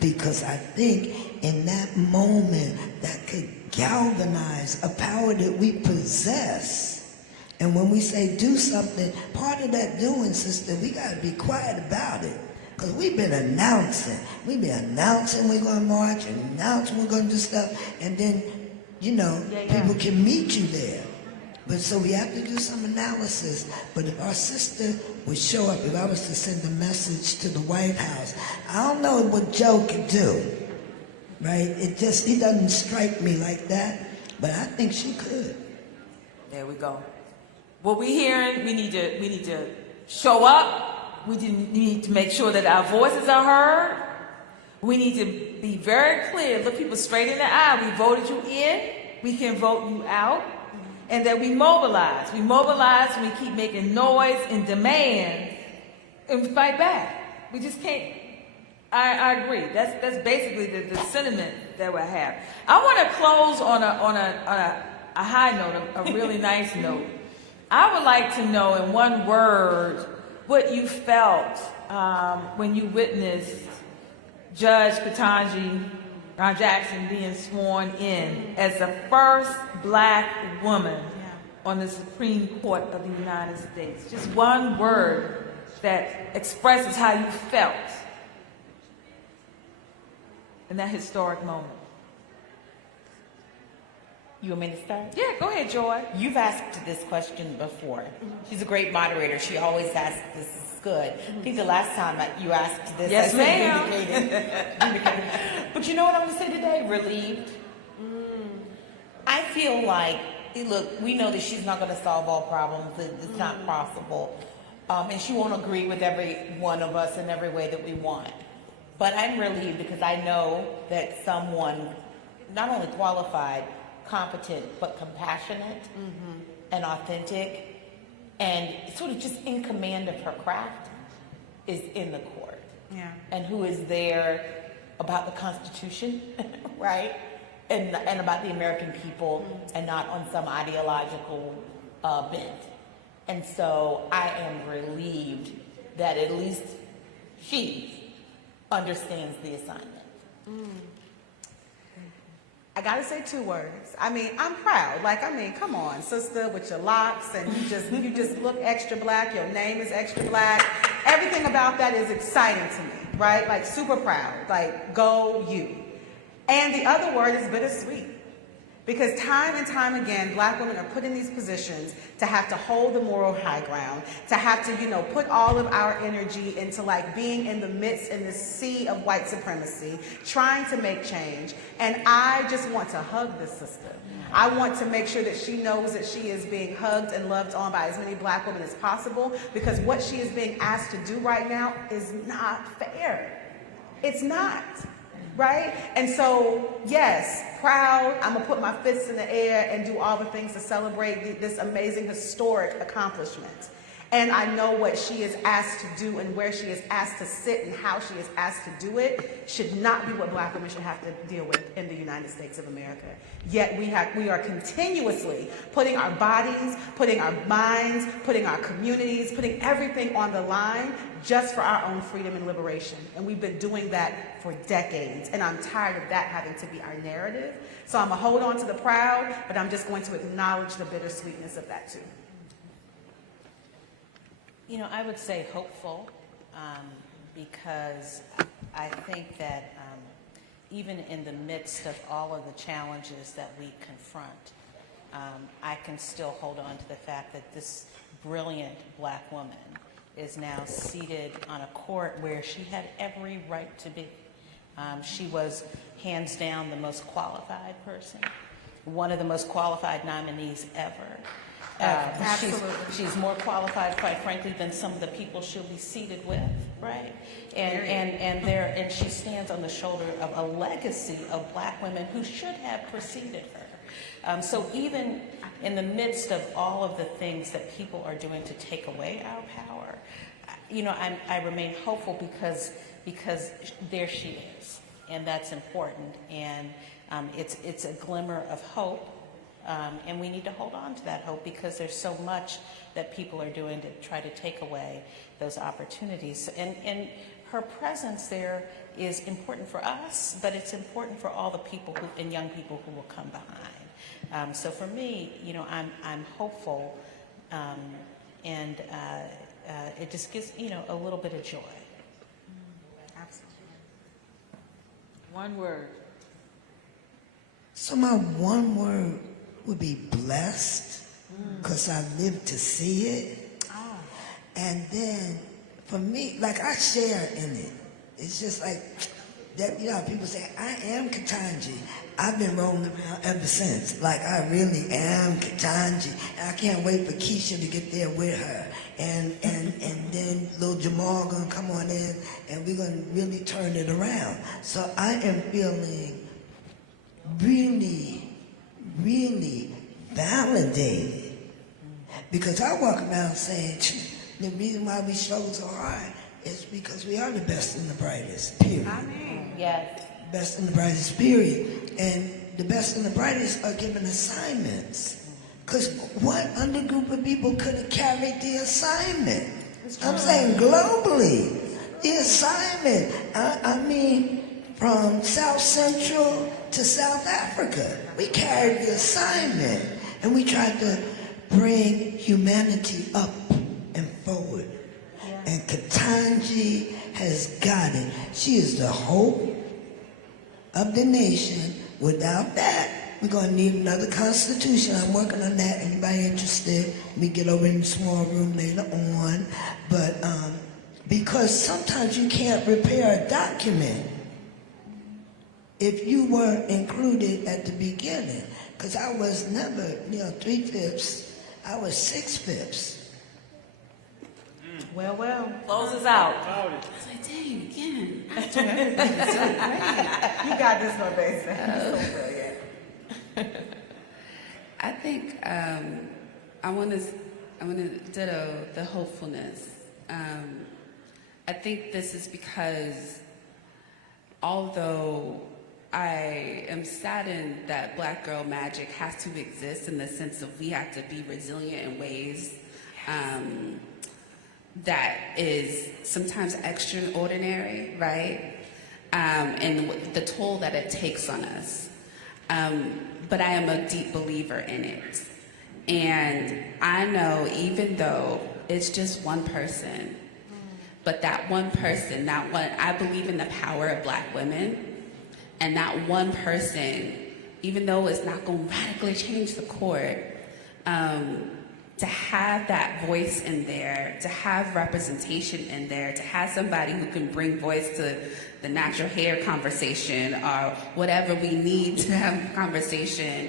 Because I think in that moment that could galvanize a power that we possess. And when we say do something, part of that doing, sister, we got to be quiet about it. Because we've been announcing. We've been announcing we're going to march and announcing we're going to do stuff. And then, people can meet you there. But so we have to do some analysis. But if our sister would show up, if I was to send a message to the White House, I don't know what Joe could do, right? He doesn't strike me like that, but I think she could. There we go. What we're hearing, we need to show up. We need to make sure that our voices are heard. We need to be very clear, look people straight in the eye. We voted you in, we can vote you out. And that we mobilize. We mobilize and we keep making noise and demand and fight back. We just can't. I agree. That's basically the sentiment that we have. I want to close on a high note, a really nice note. I would like to know in one word what you felt when you witnessed Judge Ketanji Jackson being sworn in as the first black woman on the Supreme Court of the United States. Just one word that expresses how you felt in that historic moment. You want me to start? Yeah, go ahead, Joy. You've asked this question before. She's a great moderator. She always asks this. Is good. I think the last time you asked this, yes, I ma'am. vindicated. But you know what I'm going to say today? Relieved. I feel like, look, we know that she's not going to solve all problems. It's not possible. And she won't agree with every one of us in every way that we want. But I'm relieved because I know that someone, not only qualified, competent, but compassionate and authentic, and sort of just in command of her craft is in the court. Yeah. And who is there about the Constitution, right? And about the American people and not on some ideological bent. And so I am relieved that at least she understands the assignment. I gotta say two words. I'm proud. Come on, sister, with your locks, and you just look extra black. Your name is extra black. Everything about that is exciting to me, right? Super proud. Go you. And the other word is bittersweet. Because time and time again, black women are put in these positions to have to hold the moral high ground, to have to, put all of our energy into being in the midst in this sea of white supremacy, trying to make change. And I just want to hug this sister. I want to make sure that she knows that she is being hugged and loved on by as many black women as possible, because what she is being asked to do right now is not fair. It's not. right? And so, yes, proud, I'm gonna put my fists in the air and do all the things to celebrate this amazing historic accomplishment. And I know what she is asked to do and where she is asked to sit and how she is asked to do it should not be what Black women should have to deal with in the United States of America. Yet we are continuously putting our bodies, putting our minds, putting our communities, putting everything on the line just for our own freedom and liberation. And we've been doing that for decades. And I'm tired of that having to be our narrative. So I'm gonna hold on to the proud, but I'm just going to acknowledge the bittersweetness of that too. You know, I would say hopeful, because I think that even in the midst of all of the challenges that we confront, I can still hold on to the fact that this brilliant Black woman is now seated on a court where she had every right to be. She was hands down the most qualified person, one of the most qualified nominees ever. She's more qualified, quite frankly, than some of the people she'll be seated with, right? And she stands on the shoulder of a legacy of Black women who should have preceded her. So even in the midst of all of the things that people are doing to take away our power, you know, I remain hopeful because there she is, and that's important, and it's a glimmer of hope. And we need to hold on to that hope because there's so much that people are doing to try to take away those opportunities. And her presence there is important for us, but it's important for all the people and young people who will come behind. So for me, you know, I'm hopeful, and it just gives, you know, a little bit of joy. Absolutely. One word. So my one word would be blessed, because I lived to see it. Oh. And then for me, like I share in it. It's just like that, you know, people say, I am Ketanji. I've been rolling around ever since. Like I really am Ketanji. And I can't wait for Keisha to get there with her. And then little Jamal gonna come on in and we're gonna really turn it around. So I am feeling really, really validated, because I walk around saying the reason why we struggle so hard is because we are the best and the brightest, period. I mean, yes. Best and the brightest, period. And the best and the brightest are given assignments. Because what other group of people could have carried the assignment? I'm saying globally, the assignment. I mean, from South Central to South Africa, we carried the assignment, and we tried to bring humanity up and forward. Yeah. And Ketanji has got it. She is the hope of the nation. Without that, we're going to need another constitution. I'm working on that. Anybody interested? We get over in the small room later on. But because sometimes you can't repair a document if you weren't included at the beginning. Because I was never, 3/5. I was 6/5. Well. Close us out. I was like, dang, again. You got this, Norbe. You're so brilliant. I think I want to ditto the hopefulness. I think this is because although I am saddened that Black girl magic has to exist in the sense of we have to be resilient in ways that is sometimes extraordinary, right? And the toll that it takes on us. But I am a deep believer in it. And I know even though it's just one person, but that one person, I believe in the power of Black women. And that one person, even though it's not going to radically change the court, to have that voice in there, to have representation in there, to have somebody who can bring voice to the natural hair conversation or whatever we need to have a conversation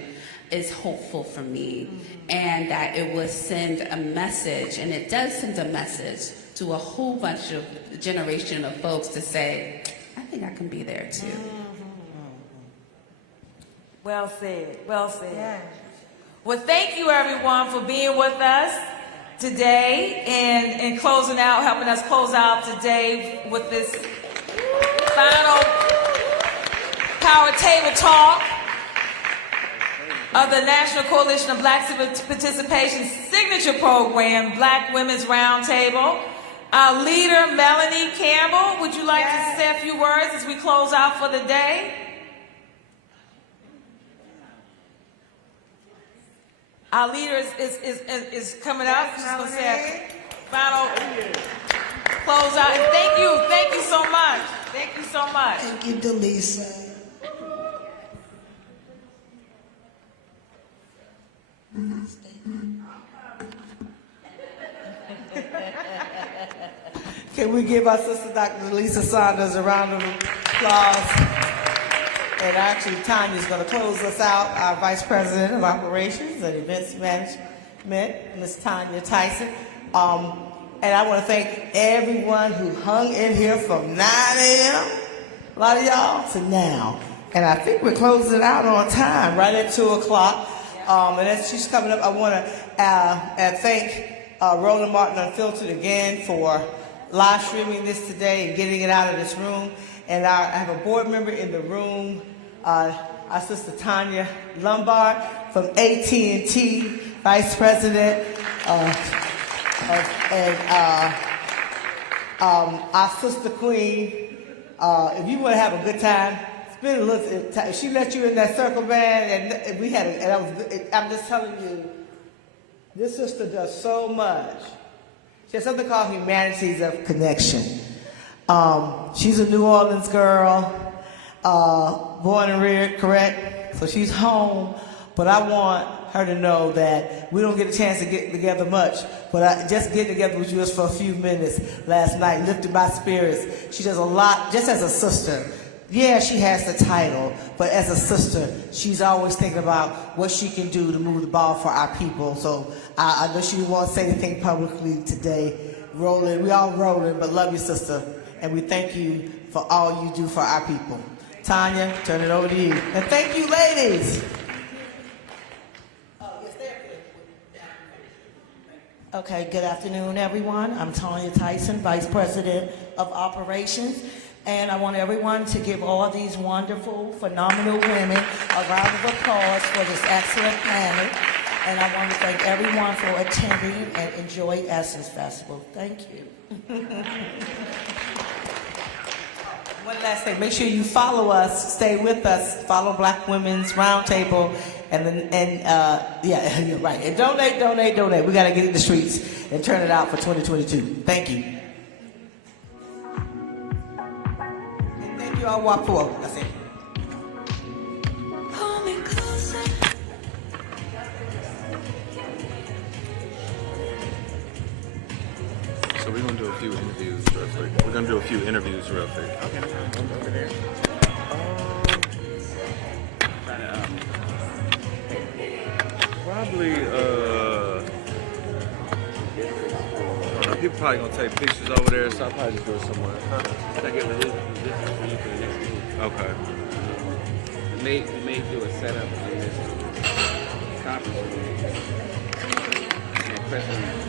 is hopeful for me. And that it will send a message, and it does send a message to a whole bunch of generation of folks to say, I think I can be there too. Well said. Well said. Yeah. Well, thank you everyone for being with us today and closing out, helping us close out today with this final power table talk of the National Coalition of Black Civic Participation signature program, Black Women's Roundtable. Our leader, Melanie Campbell, would you like to say a few words as we close out for the day? Our leader is coming up. She's going to say a final close out. And thank you so much. Thank you so much. Thank you, Delisa. Can we give our sister Dr. Lisa Saunders a round of applause? And actually, Tanya's going to close us out, our Vice President of Operations and Events Management, Ms. Tanya Tyson. And I want to thank everyone who hung in here from 9 a.m., a lot of y'all, to now. And I think we're closing it out on time, right at 2 o'clock. And as she's coming up, I want to thank Roland, Martin Unfiltered again for live streaming this today and getting it out of this room. And I have a board member in the room, our sister Tanya Lombard from AT&T, Vice President, and our sister Queen. If you want to have a good time, spend a little time. She let you in that circle band, and we had. I'm just telling you, this sister does so much. She has something called Humanities of Connection. She's a New Orleans girl, born and reared, correct? So she's home, but I want her to know that we don't get a chance to get together much, but I just get together with you just for a few minutes last night, lifted my spirits. She does a lot, just as a sister. Yeah, she has the title, but as a sister, she's always thinking about what she can do to move the ball for our people. So I know she won't say anything publicly today. Roland, we all rolling, but love you, sister. And we thank you for all you do for our people. Tanya, turn it over to you. And thank you, ladies. Okay, good afternoon, everyone. I'm Tanya Tyson, Vice President of Operations. And I want everyone to give all these wonderful, phenomenal women a round of applause for this excellent panel. And I want to thank everyone for attending and enjoy Essence Festival. Thank you. One last thing, make sure you follow us, stay with us, follow Black Women's Roundtable, yeah, you're right. And donate. We got to get in the streets and turn it out for 2022. Thank you. And thank you all, walk forward. That's it. So we're going to do a few interviews real quick. We're going to do a few interviews real quick. Okay. Over there. Probably, people probably going to take pictures over there, so I'll probably just go somewhere. Huh? Okay. We may do a setup on this conference room.